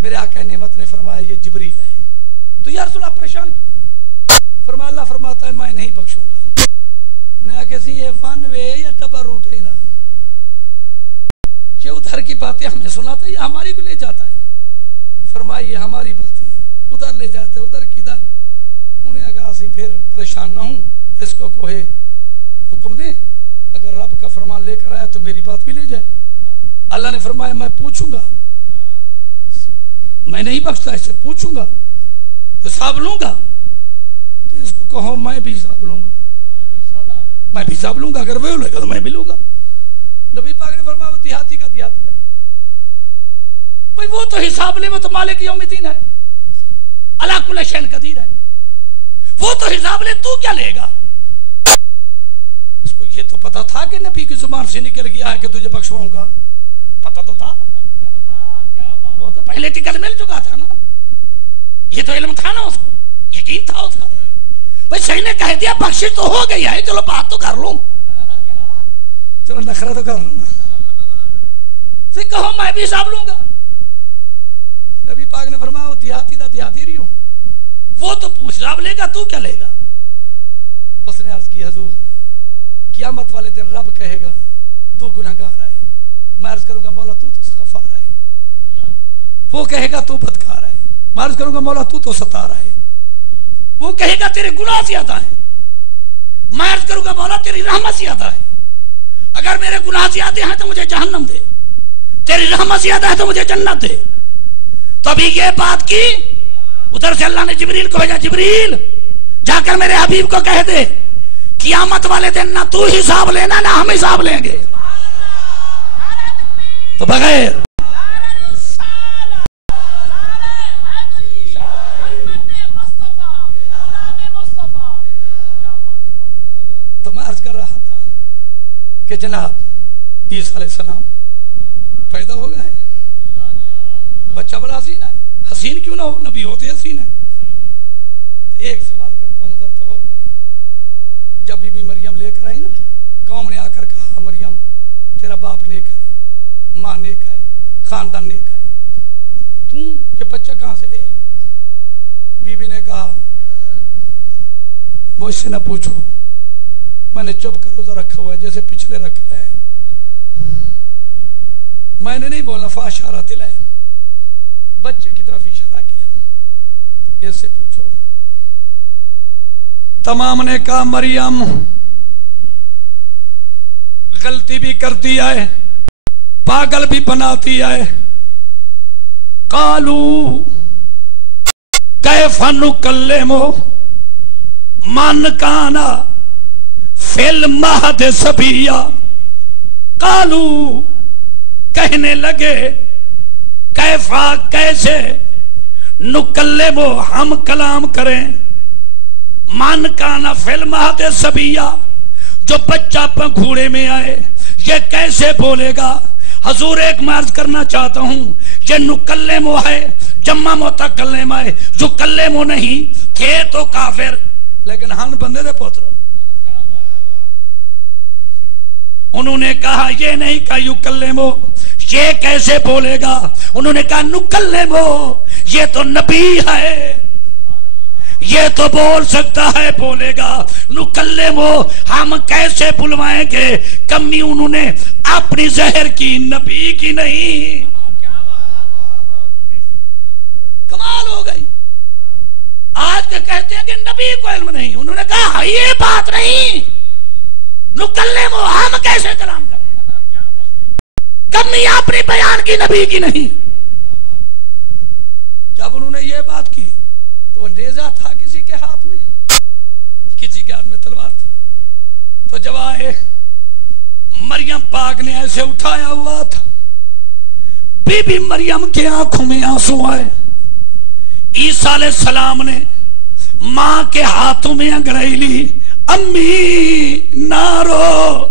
میرے آقا نعمت نے فرمایا یہ جبریل ہے۔ تو یا رسول اللہ پریشان کیوں ہے؟ فرمایا اللہ فرماتا ہے میں نہیں بخشوں گا۔ انہیں آگے سے یہ ون وے یا ڈبل روٹ ہے نا، یہ ادھر کی باتیں ہمیں سناتا ہے، یہ ہماری کو لے جاتا ہے۔ فرمایا یہ ہماری باتیں ادھر لے جاتے ادھر کی ادھر۔ انہیں آگا سی پھر پریشان نہ ہوں، اس کو کوہے حکم دے اگر رب کا فرمان لے کر آیا تو میری بات بھی لے جائے۔ اللہ نے فرمایا میں پوچھوں گا، میں نہیں بخشتا، اس سے پوچھوں گا، حساب لوں گا۔ تو اس کو کہو میں بھی حساب لوں گا، میں بھی حساب لوں گا، اگر وہ لے گا تو میں بھی لوں گا۔ نبی پاک نے فرمایا وہ دیہاتی کا دیہاتی ہے بھئی، وہ تو حساب لے، وہ تو مالک یوم الدین ہے، اللہ کل شیء قدیر ہے، وہ تو حساب لے، تو کیا لے گا؟ اس کو یہ تو پتا تھا کہ نبی کی زبان سے نکل گیا ہے کہ تجھے بخشواؤں گا، پتا تو تھا، وہ تو پہلے ٹکٹ مل چکا تھا نا، یہ تو علم تھا نا، اس کو یقین تھا اس کا۔ بھئی صحیح نے کہہ دیا بخشش تو ہو گئی ہے، چلو بات تو کر لوں، چلو نخرہ تو کر لوں نا، پھر کہو میں بھی حساب لوں گا۔ نبی پاک نے فرمایا وہ دیہاتی دا دیہاتی رہی ہوں، وہ تو پوچھ حساب لے گا، تو کیا لے گا؟ اس نے عرض کی حضور قیامت والے دن رب کہے گا تو گناہگار ہے، میں عرض کروں گا مولا تو غفار ہے، وہ کہے گا تو بدکار ہے، میں عرض کروں گا مولا تو ستار ہے، وہ کہے گا تیرے گناہ زیادہ ہیں، میں عرض کروں گا مولا تیری رحمت زیادہ ہے، اگر میرے گناہ زیادہ ہیں تو مجھے جہنم دے، تیری رحمت زیادہ ہے تو مجھے جنت دے۔ تو ابھی یہ بات کی، ادھر سے اللہ نے جبریل کو بھیجا، جبریل جا کر میرے حبیب کو کہہ دے قیامت والے دن نہ تو حساب لینا نہ ہم حساب لیں گے۔ تو بغیر تو میں عرض کر رہا تھا کہ جناب عیسیٰ علیہ السلام پیدا ہو گئے، بچہ بڑا حسین ہے، حسین کیوں نہ ہو، نبی ہوتے حسین ہے۔ ایک سوال کرتا ہوں، ذرا غور کریں، جب بی بی مریم لے کر آئی نا، قوم نے آ کر کہا مریم تیرا باپ نیک ہے، ماں نیک ہے، خاندان نیک ہے، تم یہ بچہ کہاں سے لے آئی؟ بی بی نے کہا مجھ سے نہ پوچھو، میں نے چپ کر روزہ رکھا ہوا ہے جیسے پچھلے رکھ رہے ہیں، میں نے نہیں بولنا، فاشارت الیہ، بچے کی طرف اشارہ کیا، اس سے پوچھو۔ تمام نے کہا مریم غلطی بھی کرتی ہے، پاگل بھی بناتی ہے۔ قالو کیف نکلم من کان فی المہد صبیا، قالو کہنے لگے کیفا کیسے، نکلم ہم کلام کریں، من کانا فی المہد صبیا جو بچہ پنکھوڑے میں آئے یہ کیسے بولے گا؟ حضور ایک میں عرض کرنا چاہتا ہوں، یہ نکلم ہے جمع متکلم ہے، جو کلم نہیں تھے تو کافر، لیکن ہن بندے دے پوتر۔ انہوں نے کہا یہ نہیں کہا یکلمو، یہ کیسے بولے گا؟ انہوں نے کہا نکلمو، یہ تو نبی ہے، یہ تو بول سکتا ہے، بولے گا۔ نکلمو ہم کیسے بلوائیں گے؟ کمی انہوں نے اپنی زہر کی، نبی کی نہیں۔ کمال ہو گئی، آج کے کہتے ہیں کہ نبی کو علم نہیں، انہوں نے کہا یہ بات نہیں، نکلمو ہم کیسے کلام کریں، کمی اپنی بیان کی، نبی کی نہیں۔ جب انہوں نے یہ بات کی تو نیزہ تھا کسی کے ہاتھ میں، کسی کے ہاتھ میں تلوار تھی، تو جب آئے مریم پاک نے ایسے اٹھایا ہوا تھا، بی بی مریم کے آنکھوں میں آنسو آئے، عیسیٰ علیہ السلام نے ماں کے ہاتھوں میں انگڑائی لی، امی نہ رو،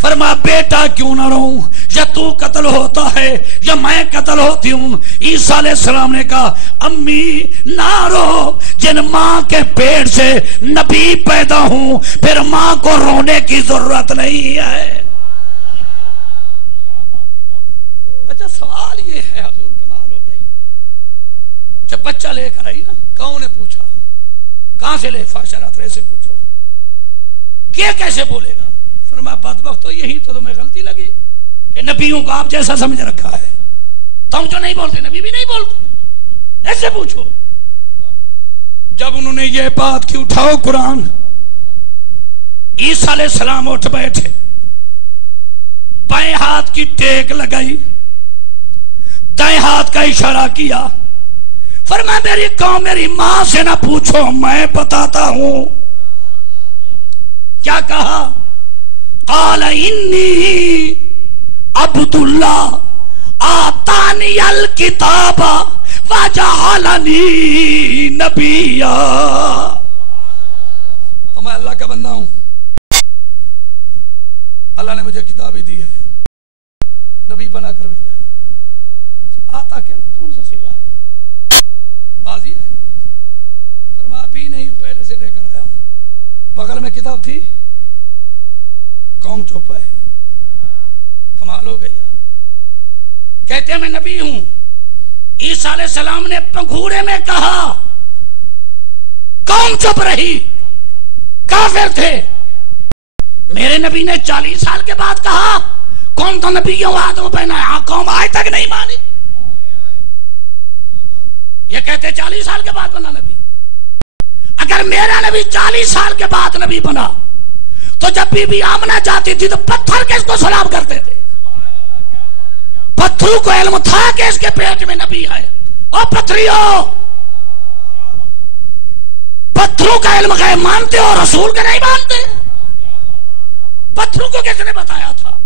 فرما بیٹا کیوں نہ رہوں، یا تو قتل ہوتا ہے یا میں قتل ہوتی ہوں۔ عیسیٰ علیہ السلام نے کہا امی نہ رو، جن ماں کے پیٹ سے نبی پیدا ہوں پھر ماں کو رونے کی ضرورت نہیں ہے۔ اچھا سوال یہ ہے حضور، کمال ہو گئی، جب بچہ لے کر آئی نا، کون نے پوچھا کہاں سے لے؟ فاشرات رے سے پوچھو، کیا کیسے بولے گا؟ فرمایا بدبخت تو یہی تو تمہیں غلطی لگی کہ نبیوں کو آپ جیسا سمجھ رکھا ہے، تم جو نہیں بولتے نبی بھی نہیں بولتے، ایسے پوچھو۔ جب انہوں نے یہ بات کی، اٹھاؤ قرآن، عیسیٰ علیہ السلام اٹھ بیٹھے، بائیں ہاتھ کی ٹیک لگائی، دائیں ہاتھ کا اشارہ کیا، فرمایا میری قوم میری ماں سے نہ پوچھو، میں بتاتا ہوں۔ کیا کہا؟ قال انی عبد اللہ آتانی الکتاب وجعلنی نبیا، تو میں اللہ کا بندہ ہوں، اللہ نے مجھے کتابی دی ہے، نبی بنا کر بھیجا ہے۔ آتا کیا کون سا صیغہ ہے؟ بازی ہے نا، فرمایا بھی نہیں، پہلے سے لے کر آیا ہوں۔ بغل میں کتاب تھی، قوم چپ ہے، کمال ہو گئی یار۔ کہتے ہیں میں نبی ہوں، عیسیٰ علیہ السلام نے پنگھوڑے میں کہا، قوم چپ رہی، کافر تھے۔ میرے نبی نے 40 سال کے بعد کہا کون تو نبی آدم پہنا ہے، قوم آج تک نہیں مانی۔ یہ کہتے 40 سال کے بعد بنا نبی۔ اگر میرا نبی 40 سال کے بعد نبی بنا تو جب بی بی آمنہ جاتی تھی تو پتھر کس کو سلام کرتے تھے؟ پتھروں کو علم تھا کہ اس کے پیٹ میں نبی ہے. او پتھریو، پتھروں کا علم غیب مانتے ہو، رسول کے نہیں مانتے؟ پتھروں کو کس نے بتایا تھا؟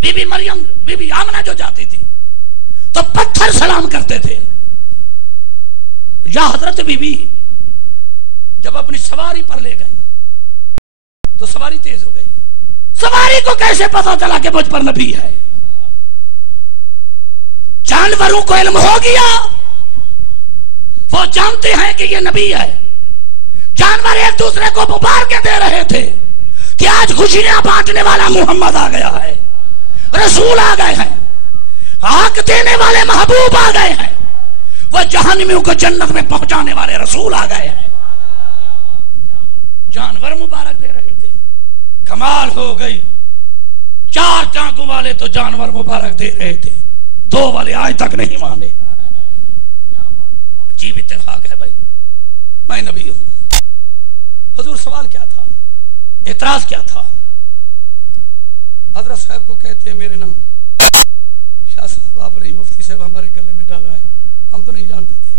بی بی مریم، بی بی آمنہ جو جاتی تھی تو پتھر سلام کرتے تھے. یا حضرت بی بی جب اپنی سواری پر لے گئی تو سواری تیز ہو گئی. سواری کو کیسے پتا چلا کہ مجھ پر نبی ہے؟ جانوروں کو علم ہو گیا، وہ جانتے ہیں کہ یہ نبی ہے. جانور ایک دوسرے کو مبارکیں دے رہے تھے کہ آج خوشیاں بانٹنے والا محمد آ گیا ہے، رسول آ گئے ہیں، حق دینے والے محبوب آ گئے ہیں، وہ جہنمیوں کو جنت میں پہنچانے والے رسول آ گئے ہیں. جانور مبارک دے رہے تھے. کمال ہو گئی. 4 ٹانگوں والے تو جانور مبارک دے رہے تھے، 2 والے آج تک نہیں مانے. عجیب اتفاق ہے بھائی. میں نبی ہوں. حضور سوال کیا تھا؟ اعتراض کیا تھا؟ حضرت صاحب کو کہتے ہیں میرے نام شاہ صاحب آپ نے مفتی صاحب ہمارے گلے میں ڈالا ہے، ہم تو نہیں جانتے تھے.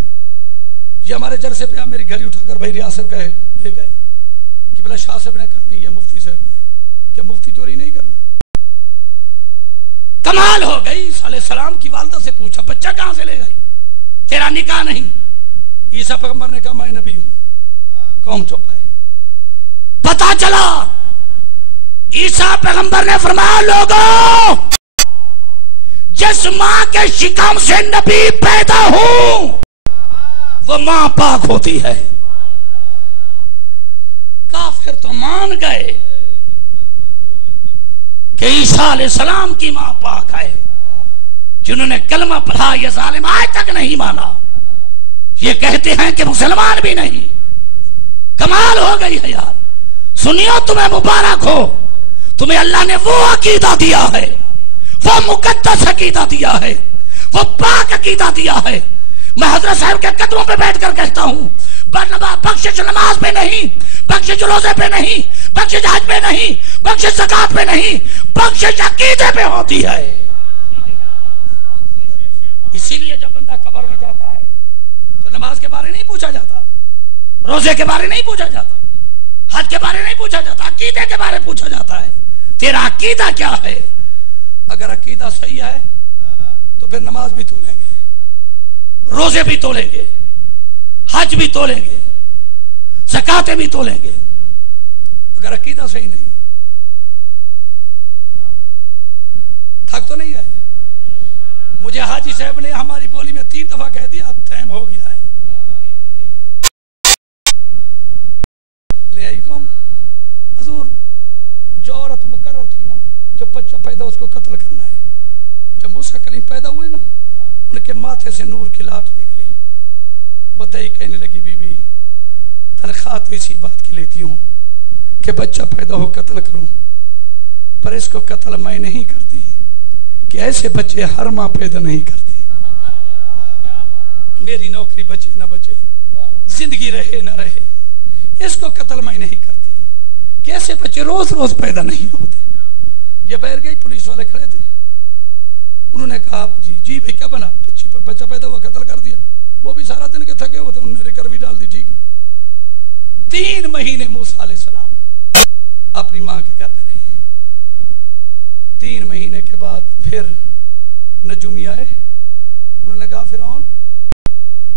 یہ ہمارے جلسے پہ میری گھڑی اٹھا کر بھائی ریاض صاحب کہے لے گئے کہ بلا شاہ صاحب نے کہا نہیں یہ مفتی صاحب ہے. کیا مفتی چوری نہیں کر رہے؟ کمال ہو گئی. عیسیٰ علیہ السلام کی والدہ سے پوچھا بچہ کہاں سے لے گئی؟ تیرا نکاح نہیں. عیسیٰ پیغمبر نے کہا میں نبی ہوں. قوم چپ ہے. پتا چلا عیسیٰ پیغمبر نے فرمایا لوگوں جس ماں کے شکم سے نبی پیدا ہوں وہ ماں پاک ہوتی ہے. کافر تو مان گئے کہ عیسیٰ علیہ السلام کی ماں پاک ہے. جنہوں نے کلمہ پڑھا یہ ظالم آج تک نہیں مانا. یہ کہتے ہیں کہ مسلمان بھی نہیں. کمال ہو گئی ہے یار. سنیو تمہیں مبارک ہو، تمہیں اللہ نے وہ عقیدہ دیا ہے، وہ مقدس عقیدہ دیا ہے، وہ پاک عقیدہ دیا ہے. میں حضرت صاحب کے قدموں پہ بیٹھ کر کہتا ہوں بخشش نماز پہ نہیں، بخشش روزے پہ نہیں، بخشش حج پہ نہیں، بخشش زکات پہ نہیں، بخشش عقیدے پہ ہوتی ہے. اسی لیے جب بندہ قبر میں جاتا ہے تو نماز کے بارے نہیں پوچھا جاتا، روزے کے بارے نہیں پوچھا جاتا، حج کے بارے نہیں پوچھا جاتا، عقیدے کے بارے پوچھا جاتا ہے. تیرا عقیدہ کیا ہے؟ اگر عقیدہ صحیح ہے تو پھر نماز بھی تولیں گے، روزے بھی تولیں گے، حج بھی تولیں گے، زکاتیں بھی تولیں گے. اگر عقیدہ صحیح نہیں، تھک تو نہیں ہے. مجھے حاجی صاحب نے ہماری بولی میں 3 دفعہ کہہ دیا ٹائم ہو گیا ہے. لے آئی قوم. حضور جو عورت مقرر تھی نا، جب بچہ پیدا اس کو قتل کرنا ہے. جب موسیٰ کلیم پیدا ہوئے نا ان کے ماتھے سے نور کی لاٹ نکلی. وہ دئی کہنے لگی بی بی تنخواہ تو اسی بات کی لیتی ہوں کہ بچہ پیدا ہو قتل کروں، پر اس کو قتل میں نہیں کرتی کہ ایسے بچے ہر ماں پیدا نہیں کرتی. میری نوکری بچے نہ بچے، زندگی رہے نہ رہے، اس کو قتل میں نہیں کرتی کہ ایسے بچے روز روز پیدا نہیں ہوتے. یہ بہر گئی. پولیس والے کھڑے تھے. انہوں نے کہا جی بھائی کیا بنا؟ بچہ پیدا ہوا قتل کر دیا. وہ بھی سارا دن کے تھکے ہوتے، انہوں نے ریکروی ڈال دی. ٹھیک ہے. 3 مہینے موسیٰ علیہ السلام اپنی ماں کے گھر میں رہے. 3 مہینے کے بعد پھر نجومی آئے. انہوں نے کہا فرعون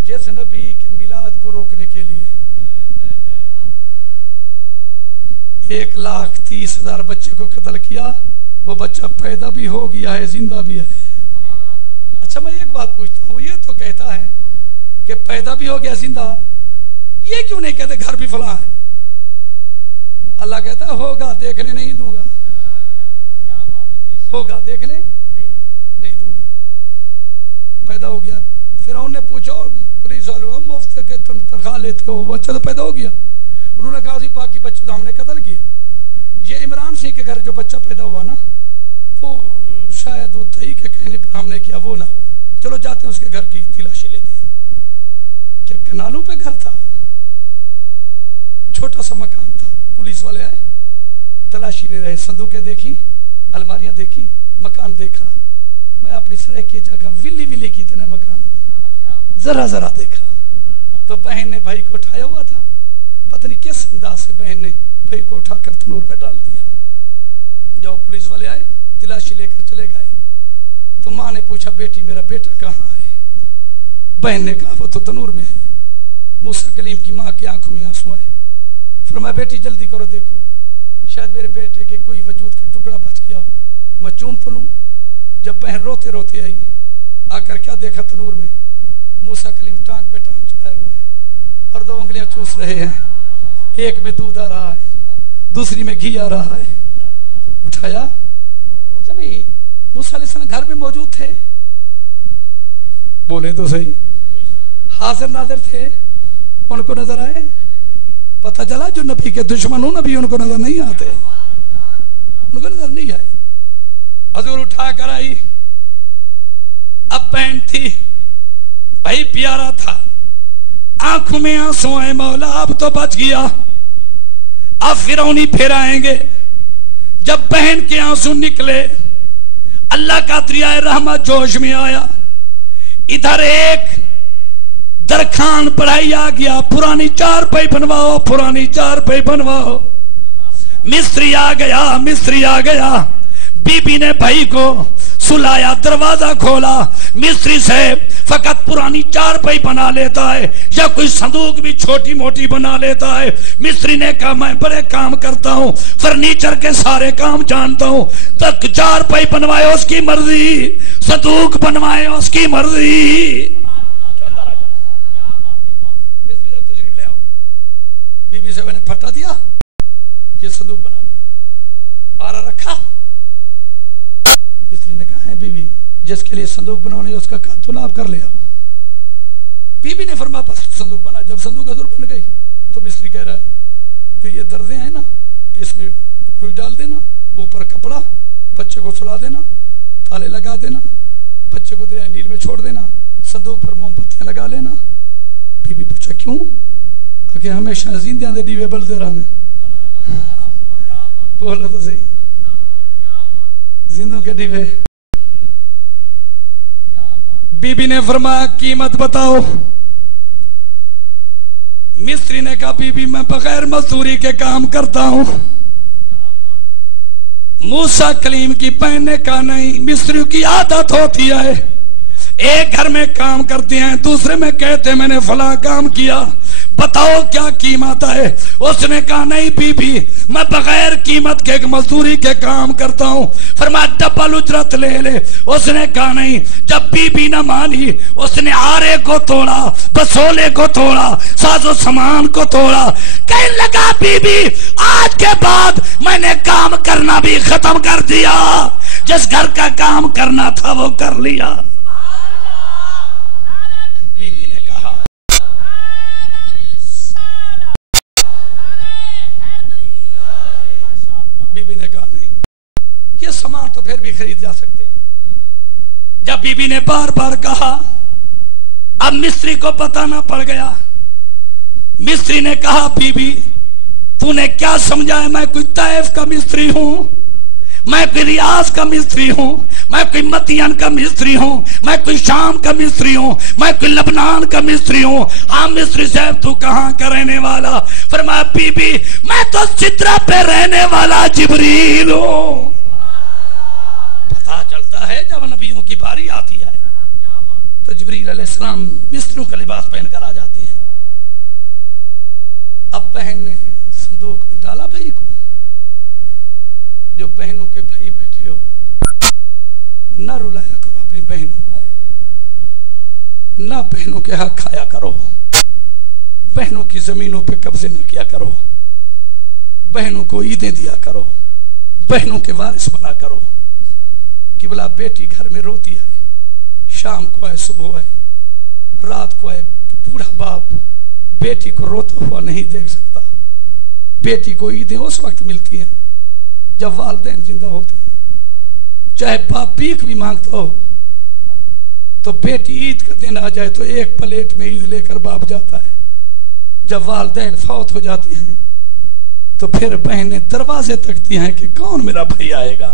جس نبی کے میلاد کو روکنے کے لیے 1,30,000 بچے کو قتل کیا، وہ بچہ پیدا بھی ہو گیا ہے، زندہ بھی ہے. اچھا میں ایک بات پوچھتا ہوں، یہ تو کہتا ہے کہ پیدا بھی ہو گیا زندہ، یہ کیوں نہیں کہتے گھر بھی فلاں ہے؟ اللہ کہتا ہے ہوگا دیکھنے نہیں دوں گا، ہوگا دیکھنے نہیں دوں گا. پیدا ہو گیا. فرعون نے پوچھا پولیس والوں مفت کے تنخواہ لیتے ہو، بچہ تو پیدا ہو گیا. انہوں نے کہا باقی بچے تو ہم نے قتل کیے. یہ عمران سنگھ کے گھر جو بچہ پیدا ہوا نا وہ شاید وہ تھئی کے کہنے پر ہم نے کیا وہ نہ ہو. چلو جاتے ہیں اس کے گھر کی تلاشی لیتے ہیں. کیا کنالوں پہ گھر تھا؟ چھوٹا سا مکان تھا. پولیس والے آئے, تلاشی لے رہے, صندوقیں دیکھی, الماریاں دیکھی, مکان دیکھا. میں اپنی سرائے کی جگہ ولی ولی کی طرح مکان کو ذرا ذرا دیکھا. تو بہن نے بھائی کو اٹھایا ہوا تھا, پتہ نہیں کس انداز سے بہن نے بھائی کو اٹھا کر تنور میں ڈال دیا. جب پولیس والے آئے تلاشی لے کر چلے گئے تو ماں نے پوچھا بیٹی میرا بیٹا کہاں ہے؟ بہن نے کہا وہ تو تنور میں ہے. موسیٰ کلیم کی ماں کی آنکھوں میں آنسو آئے. فرمایا بیٹی جلدی کرو, دیکھو شاید میرے بیٹے کے کوئی وجود کا ٹکڑا بچ گیا ہو, میں چوم تو لوں. جب بہن روتے روتے آئی, آ کر کیا دیکھا تنور میں موسیٰ کلیم ٹانگ پہ ٹانگ چڑھائے ہوئے ہیں اور 2 انگلیاں چوس رہے ہیں. ایک میں دودھ آ رہا ہے, دوسری میں گھی آ رہا ہے. اٹھایا. اچھا بھئی موسیٰ علیہ السلام گھر میں موجود تھے؟ بولیں تو صحیح. حاضر ناظر تھے؟ ان کو نظر آئے؟ پتہ چلا جو نبی کے دشمن ہوں نبی ان کو نظر نہیں آتے, ان کو نظر نہیں آئے. حضور اٹھا کر آئی. اب بہن تھی, بھائی پیارا تھا, آنکھوں میں آنسو آئے, مولا اب تو بچ گیا, اب فرعونی پھر آئیں گے. جب بہن کے آنسو نکلے اللہ کا دریائے رحمت جوش میں آیا. ادھر ایک درخان پڑھائی آ گیا, پرانی چارپائی بنواؤ, پرانی چارپائی بنواؤ. مستری آ گیا, مستری آ گیا. بی بی نے بھائی کو سلایا, دروازہ کھولا. مستری سے فقط پرانی چارپائی بنا لیتا ہے یا کوئی صندوق بھی چھوٹی موٹی بنا لیتا ہے. مستری نے کہا میں بڑے کام کرتا ہوں, فرنیچر کے سارے کام جانتا ہوں. تک چارپائی بنوائے اس کی مرضی, صندوق بنوائے اس کی مرضی. مستری جب تشریف لے آؤ, بی بی سے میں نے پھٹا دیا, یہ صندوق بنا دو. آرہ رکھا. مستری نے کہا ہے بی بی جس کے لیے صندوق بنانے اس کا کاتولاب کر لے آؤ. بی بی نے فرمایا بس صندوق بنا. جب صندوق حضور بن گئی تو مستری کہہ رہا ہے جو یہ درزیں ہیں نا اس میں روئی ڈال دینا, اوپر کپڑا, بچے کو سلا دینا, تالے لگا دینا, بچے کو دریائے نیل میں چھوڑ دینا, صندوق پر موم بتیاں لگا لینا. بی بی پوچھا کیوں؟ کہ ہمیشہ زندیاں دے دیوے بلدے رہنے. بولا تو صحیح, زندوں کے دیوے. بی بی نے فرمایا قیمت بتاؤ. مستری نے کہا بی بی میں بغیر مزدوری کے کام کرتا ہوں. موسیٰ کلیم کی بہن نے کہا نہیں, مستریوں کی عادت ہوتی ہے, ایک گھر میں کام کرتے ہیں دوسرے میں کہتے ہیں میں نے فلاں کام کیا, بتاؤ کیا قیمت ہے. اس نے کہا نہیں بی بی میں بغیر قیمت کے مزدوری کے کام کرتا ہوں. فرمایا ڈبل اجرت لے لے. اس نے کہا نہیں. جب بی بی نہ مانی اس نے آرے کو توڑا, بسولے کو توڑا, ساز و سامان کو توڑا. کہنے لگا بی بی آج کے بعد میں نے کام کرنا بھی ختم کر دیا, جس گھر کا کام کرنا تھا وہ کر لیا. بی بی نے کہا نہیں, یہ سامان تو پھر بھی خرید جا سکتے ہیں. جب بی بی نے بار بار کہا اب مستری کو بتانا پڑ گیا. مستری نے کہا بی بی تو نے کیا سمجھا ہے میں کوئی طائف کا مستری ہوں, میں کوئی ریاض کا مستری ہوں, میں کوئی مدین کا مستری ہوں, میں کوئی شام کا مستری ہوں, میں کوئی لبنان کا مستری ہوں. ہاں مستری صاحب تو کہاں کا رہنے والا؟ فرمایا بی بی میں تو سدرہ پہ رہنے والا جبریل ہوں. پتہ چلتا ہے جب نبیوں کی باری آتی ہے تو جبریل علیہ السلام مستریوں کا لباس پہن کر آ جاتے ہیں. اب بہن نے صندوق میں ڈالا بھائی کو. جو بہنوں کے بھائی بیٹھے ہو نہ رلایا کرو اپنی بہنوں کو, نہ بہنوں کے حق کھایا کرو, بہنوں کی زمینوں پہ قبضے نہ کیا کرو, بہنوں کو عیدیں دیا کرو, بہنوں کے وارث بنا کرو. کہ بلا بیٹی گھر میں روتی ہے, شام کو آئے صبح آئے رات کو آئے, بوڑھا باپ بیٹی کو روتا ہوا نہیں دیکھ سکتا. بیٹی کو عیدیں اس وقت ملتی ہیں جب والدین زندہ ہوتے ہیں. چاہے باپ بھیک بھی مانگتا ہو تو بیٹی عید کا دن آ جائے تو ایک پلیٹ میں عید لے کر باپ جاتا ہے. جب والدین فوت ہو جاتے ہیں تو پھر بہنیں دروازے تکتی ہیں کہ کون میرا بھائی آئے گا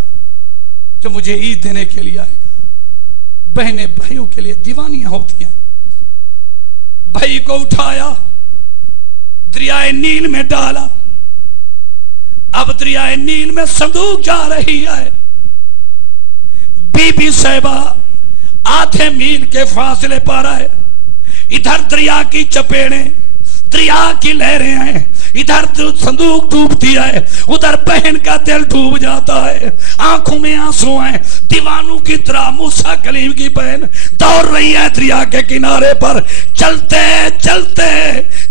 جو مجھے عید دینے کے لیے آئے گا. بہنیں بھائیوں کے لیے دیوانیاں ہوتی ہیں. بھائی کو اٹھایا, دریائے نیل میں ڈالا. اب دریائے نیل میں صندوق جا رہی ہے. بی بی صاحبہ آدھے میل کے فاصلے پر ہے. ادھر دریا کی چپیڑیں, دریا کی لہریں ہیں. ادھر صندوق ڈوبتی ہے, ادھر بہن کا دل ڈوب جاتا ہے. آنکھوں میں آنسو ہیں. دیوانوں کی طرح موسیٰ کلیم کی بہن دوڑ رہی ہے دریا کے کنارے پر. چلتے چلتے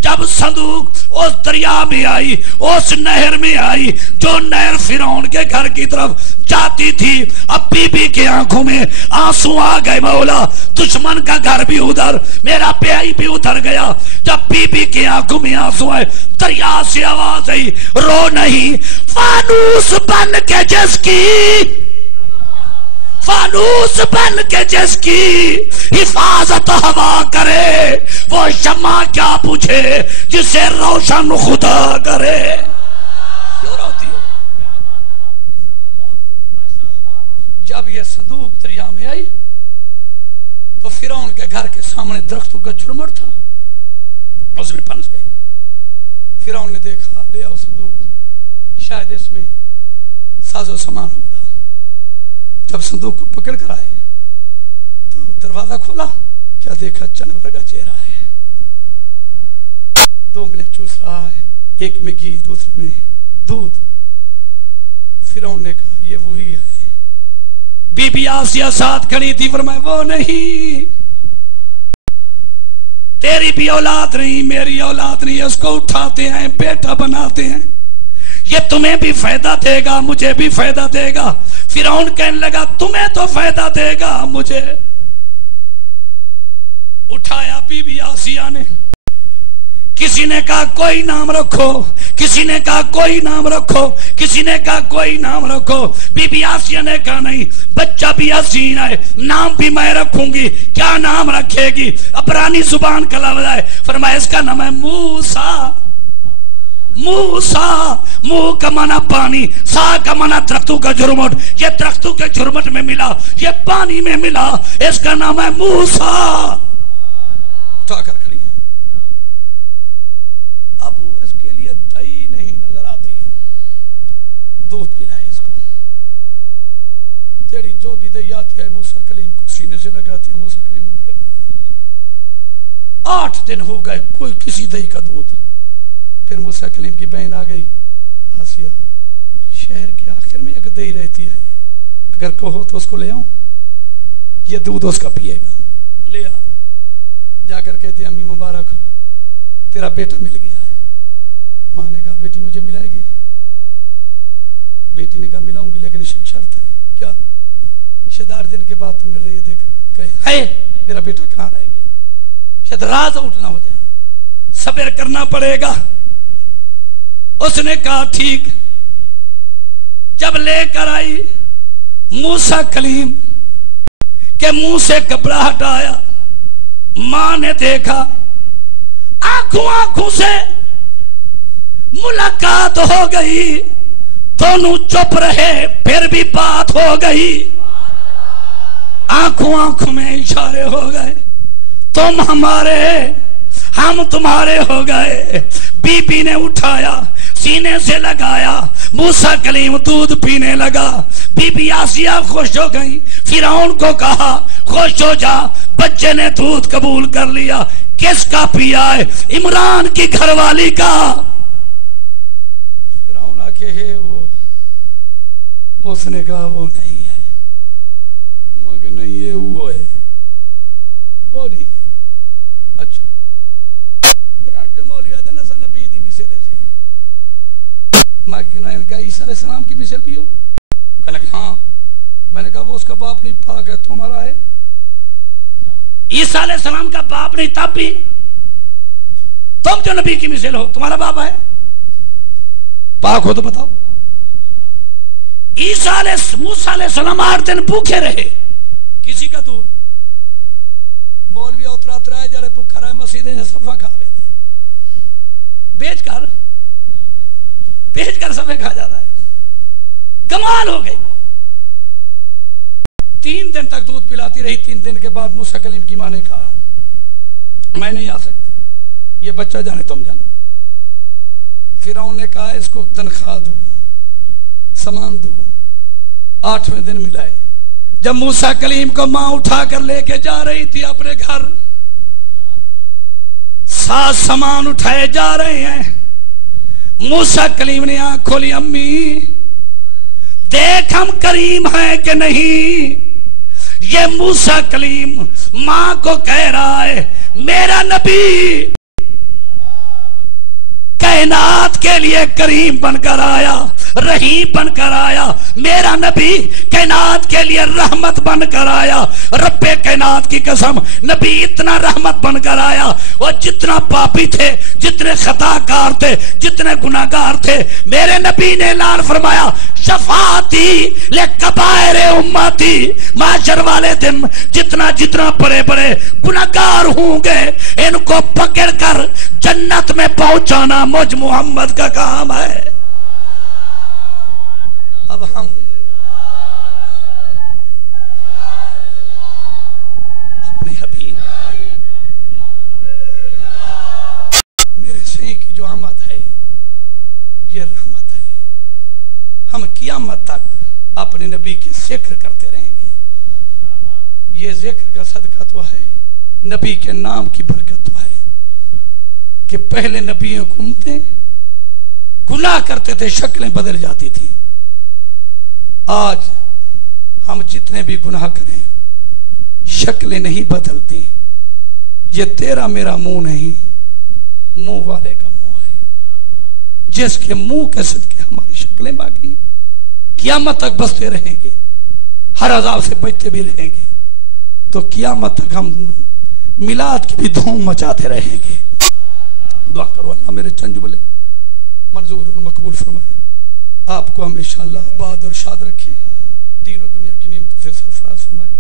جب صندوق اس دریا میں آئی, اس نہر میں آئی جو نہر فرعون کے گھر کی طرف جاتی تھی, اب بی بی کے آنکھوں میں آنسو آ گئے. مولا دشمن کا گھر بھی ادھر, میرا بیائی بھی ادھر گیا. جب بی بی کے آنکھوں میں آنسو آئے, دریا سے آواز آئی, رو نہیں. فانوس بن کے جس کی, فانوس بن کے جس کی حفاظت ہوا کرے, وہ شمع کیا پوچھے جسے روشن خدا کرے. جب یہ صندوق دریا میں آئی تو فرعون کے گھر کے سامنے درختوں کا جھرمٹ تھا, اس میں پھنس گئی. فرعون نے دیکھا, لے آؤ صندوق, شاید اس میں ساز و سامان ہوگا. جب صندوق کو پکڑ کر آئے تو دروازہ کھولا, کیا دیکھا, جانور کا چہرہ ہے. 2 انگلیں چوس رہا ہے, ایک میں گھی دوسرے میں دودھ. فرعون نے کہا یہ وہی ہے. بی بی آسیہ ساتھ کھڑی تھی, فرمایا وہ نہیں, تیری بھی اولاد نہیں, میری اولاد نہیں. اس کو اٹھاتے ہیں, بیٹا بناتے ہیں, یہ تمہیں بھی فائدہ دے گا, مجھے بھی فائدہ دے گا. فرعون کہنے لگا تمہیں تو فائدہ دے گا, مجھے. اٹھایا بی بی آسیہ نے. کسی نے کہا کوئی نام رکھو, کسی نے کہا کوئی نام رکھو, کسی نے کہا کوئی نام رکھو. بی بی آسیہ نے کہا نہیں, بچہ بھی حسین ہے, نام بھی میں رکھوں گی. کیا نام رکھے گی؟ عبرانی زبان کا لفظ ہے. فرمایا اس کا نام ہے موسیٰ. موسیٰ, منہ کا معنی پانی, سا کا معنی درختوں کا جھرمٹ. یہ درختوں کے جھرمٹ میں ملا, یہ پانی میں ملا, اس کا نام ہے موسیٰ. اٹھا کر کھڑی ہیں. اب اس کے لیے دہی نہیں نظر آتی, دودھ پلائے اس کو. تیری جو بھی دہی آتی ہے موسیٰ کلیم کو سینے سے لگاتے ہیں, موسیٰ کلیم منہ پھیر دیتے ہیں. 8 دن ہو گئے کوئی کسی دہی کا دودھ. پھر موسیٰ کلیم کی بہن آ گئی, آسیہ شہر کے آخر میں ایک دہی رہتی ہے, اگر کہو تو اس کو لے آؤں, یہ دودھ اس کا پیے گا. لے آ. جا کر کہتی امی مبارک ہو, تیرا بیٹا مل گیا ہے. ماں نے کہا بیٹی مجھے ملائے گی؟ بیٹی نے کہا ملاؤں گی, لیکن ایک شرط ہے. کیا؟ 8 دن کے بعد تو مل رہی ہے, دیکھ کہے میرا بیٹا کہاں رہ گیا, شاید راز اٹھنا ہو جائے, صبر کرنا پڑے گا. اس نے کہا ٹھیک. جب لے کر آئی, موسیٰ کلیم کے منہ سے کپڑا ہٹایا, ماں نے دیکھا, آنکھوں سے ملاقات ہو گئی. دونوں چپ رہے, پھر بھی بات ہو گئی. آنکھوں میں اشارے ہو گئے, تم ہمارے, ہم تمہارے ہو گئے. بی بی نے اٹھایا, سینے سے لگایا, موسیٰ کلیم دودھ پینے لگا. بی بی آسیہ خوش ہو گئی. فرعون کو کہا خوش ہو جا, بچے نے دودھ قبول کر لیا. کس کا پیا ہے؟ عمران کی گھر والی کا. فرعون آ کے ہے وہ, اس نے کہا وہ نہیں ہے. وہ کہ نہیں ہے, وہ ہے, وہ نہیں ہے. اچھا مولوی آدھا نسل نبی دی مثل سے میں کہا عیسیٰ علیہ السلام کی مثل بھی ہو؟ کہنے کہ ہاں. میں نے کہا وہ اس کا باپ نہیں پاک ہے, تمہارا ہے. عیسیٰ علیہ السلام کا باپ نہیں تب بھی تم جو نبی کی مثل ہو, تمہارا باپ ہے پاک ہو تو بتاؤ. موسیٰ علیہ السلام 8 دن بھوکے رہے, کسی کا دودھ. مولوی اترا ترائے جڑے بھوکا رہے مسجد صفا کھاوے دے. بیچ کر سمے کھا جاتا ہے. کمال ہو گئی. 3 دن تک دودھ پلاتی رہی. 3 دن کے بعد موسیٰ کلیم کی ماں نے کہا میں نہیں آ سکتی, یہ بچہ جانے تم جانو. فرعون نے کہا اس کو تنخواہ دو, سامان دو. 8ویں دن ملائے. جب موسیٰ کلیم کو ماں اٹھا کر لے کے جا رہی تھی اپنے گھر, 7 سامان اٹھائے جا رہے ہیں. موسیٰ کلیم نے آنکھ کھولی, امی دیکھ ہم کریم ہیں کہ نہیں. یہ موسیٰ کلیم ماں کو کہہ رہا ہے میرا نبی کائنات کے لیے کریم بن کر آیا, رحیم بن کر آیا. میرا نبی کائنات کے لیے رحمت بن کر آیا. رب کائنات کی قسم نبی اتنا رحمت بن کر آیا. اور جتنا پاپی تھے, جتنے خطا کار تھے, جتنے گناہگار تھے, میرے نبی نے اعلان فرمایا شفاعتی لکبائر امتی. معاشر والے دن جتنا بڑے بڑے گناہگار ہوں گے ان کو پکڑ کر جنت میں پہنچانا مجھ محمد کا کام ہے. اب ہم اپنے حبیب میرے سین کی جو آمد ہے یہ رحمت ہے. ہم قیامت تک اپنے نبی کی ذکر کرتے رہیں گے. یہ ذکر کا صدقہ تو ہے, نبی کے نام کی برکت تو ہے کہ پہلے نبی حکومتیں گناہ کرتے تھے, شکلیں بدل جاتی تھی. آج ہم جتنے بھی گناہ کریں شکلیں نہیں بدلتی. یہ تیرا میرا منہ نہیں, منہ والے کا منہ ہے جس کے منہ کے صدقے ہماری شکلیں باقی قیامت تک بستے رہیں گے, ہر عذاب سے بچتے بھی رہیں گے. تو قیامت تک ہم میلاد کی بھی دھوم مچاتے رہیں گے. دعا کرو اللہ میرے چند جملے منظور اور مقبول فرمائے, آپ کو ہمیشہ اللہ آباد اور شاد رکھے, دین و دنیا کی نعمتوں سے سرفراز فرمائے.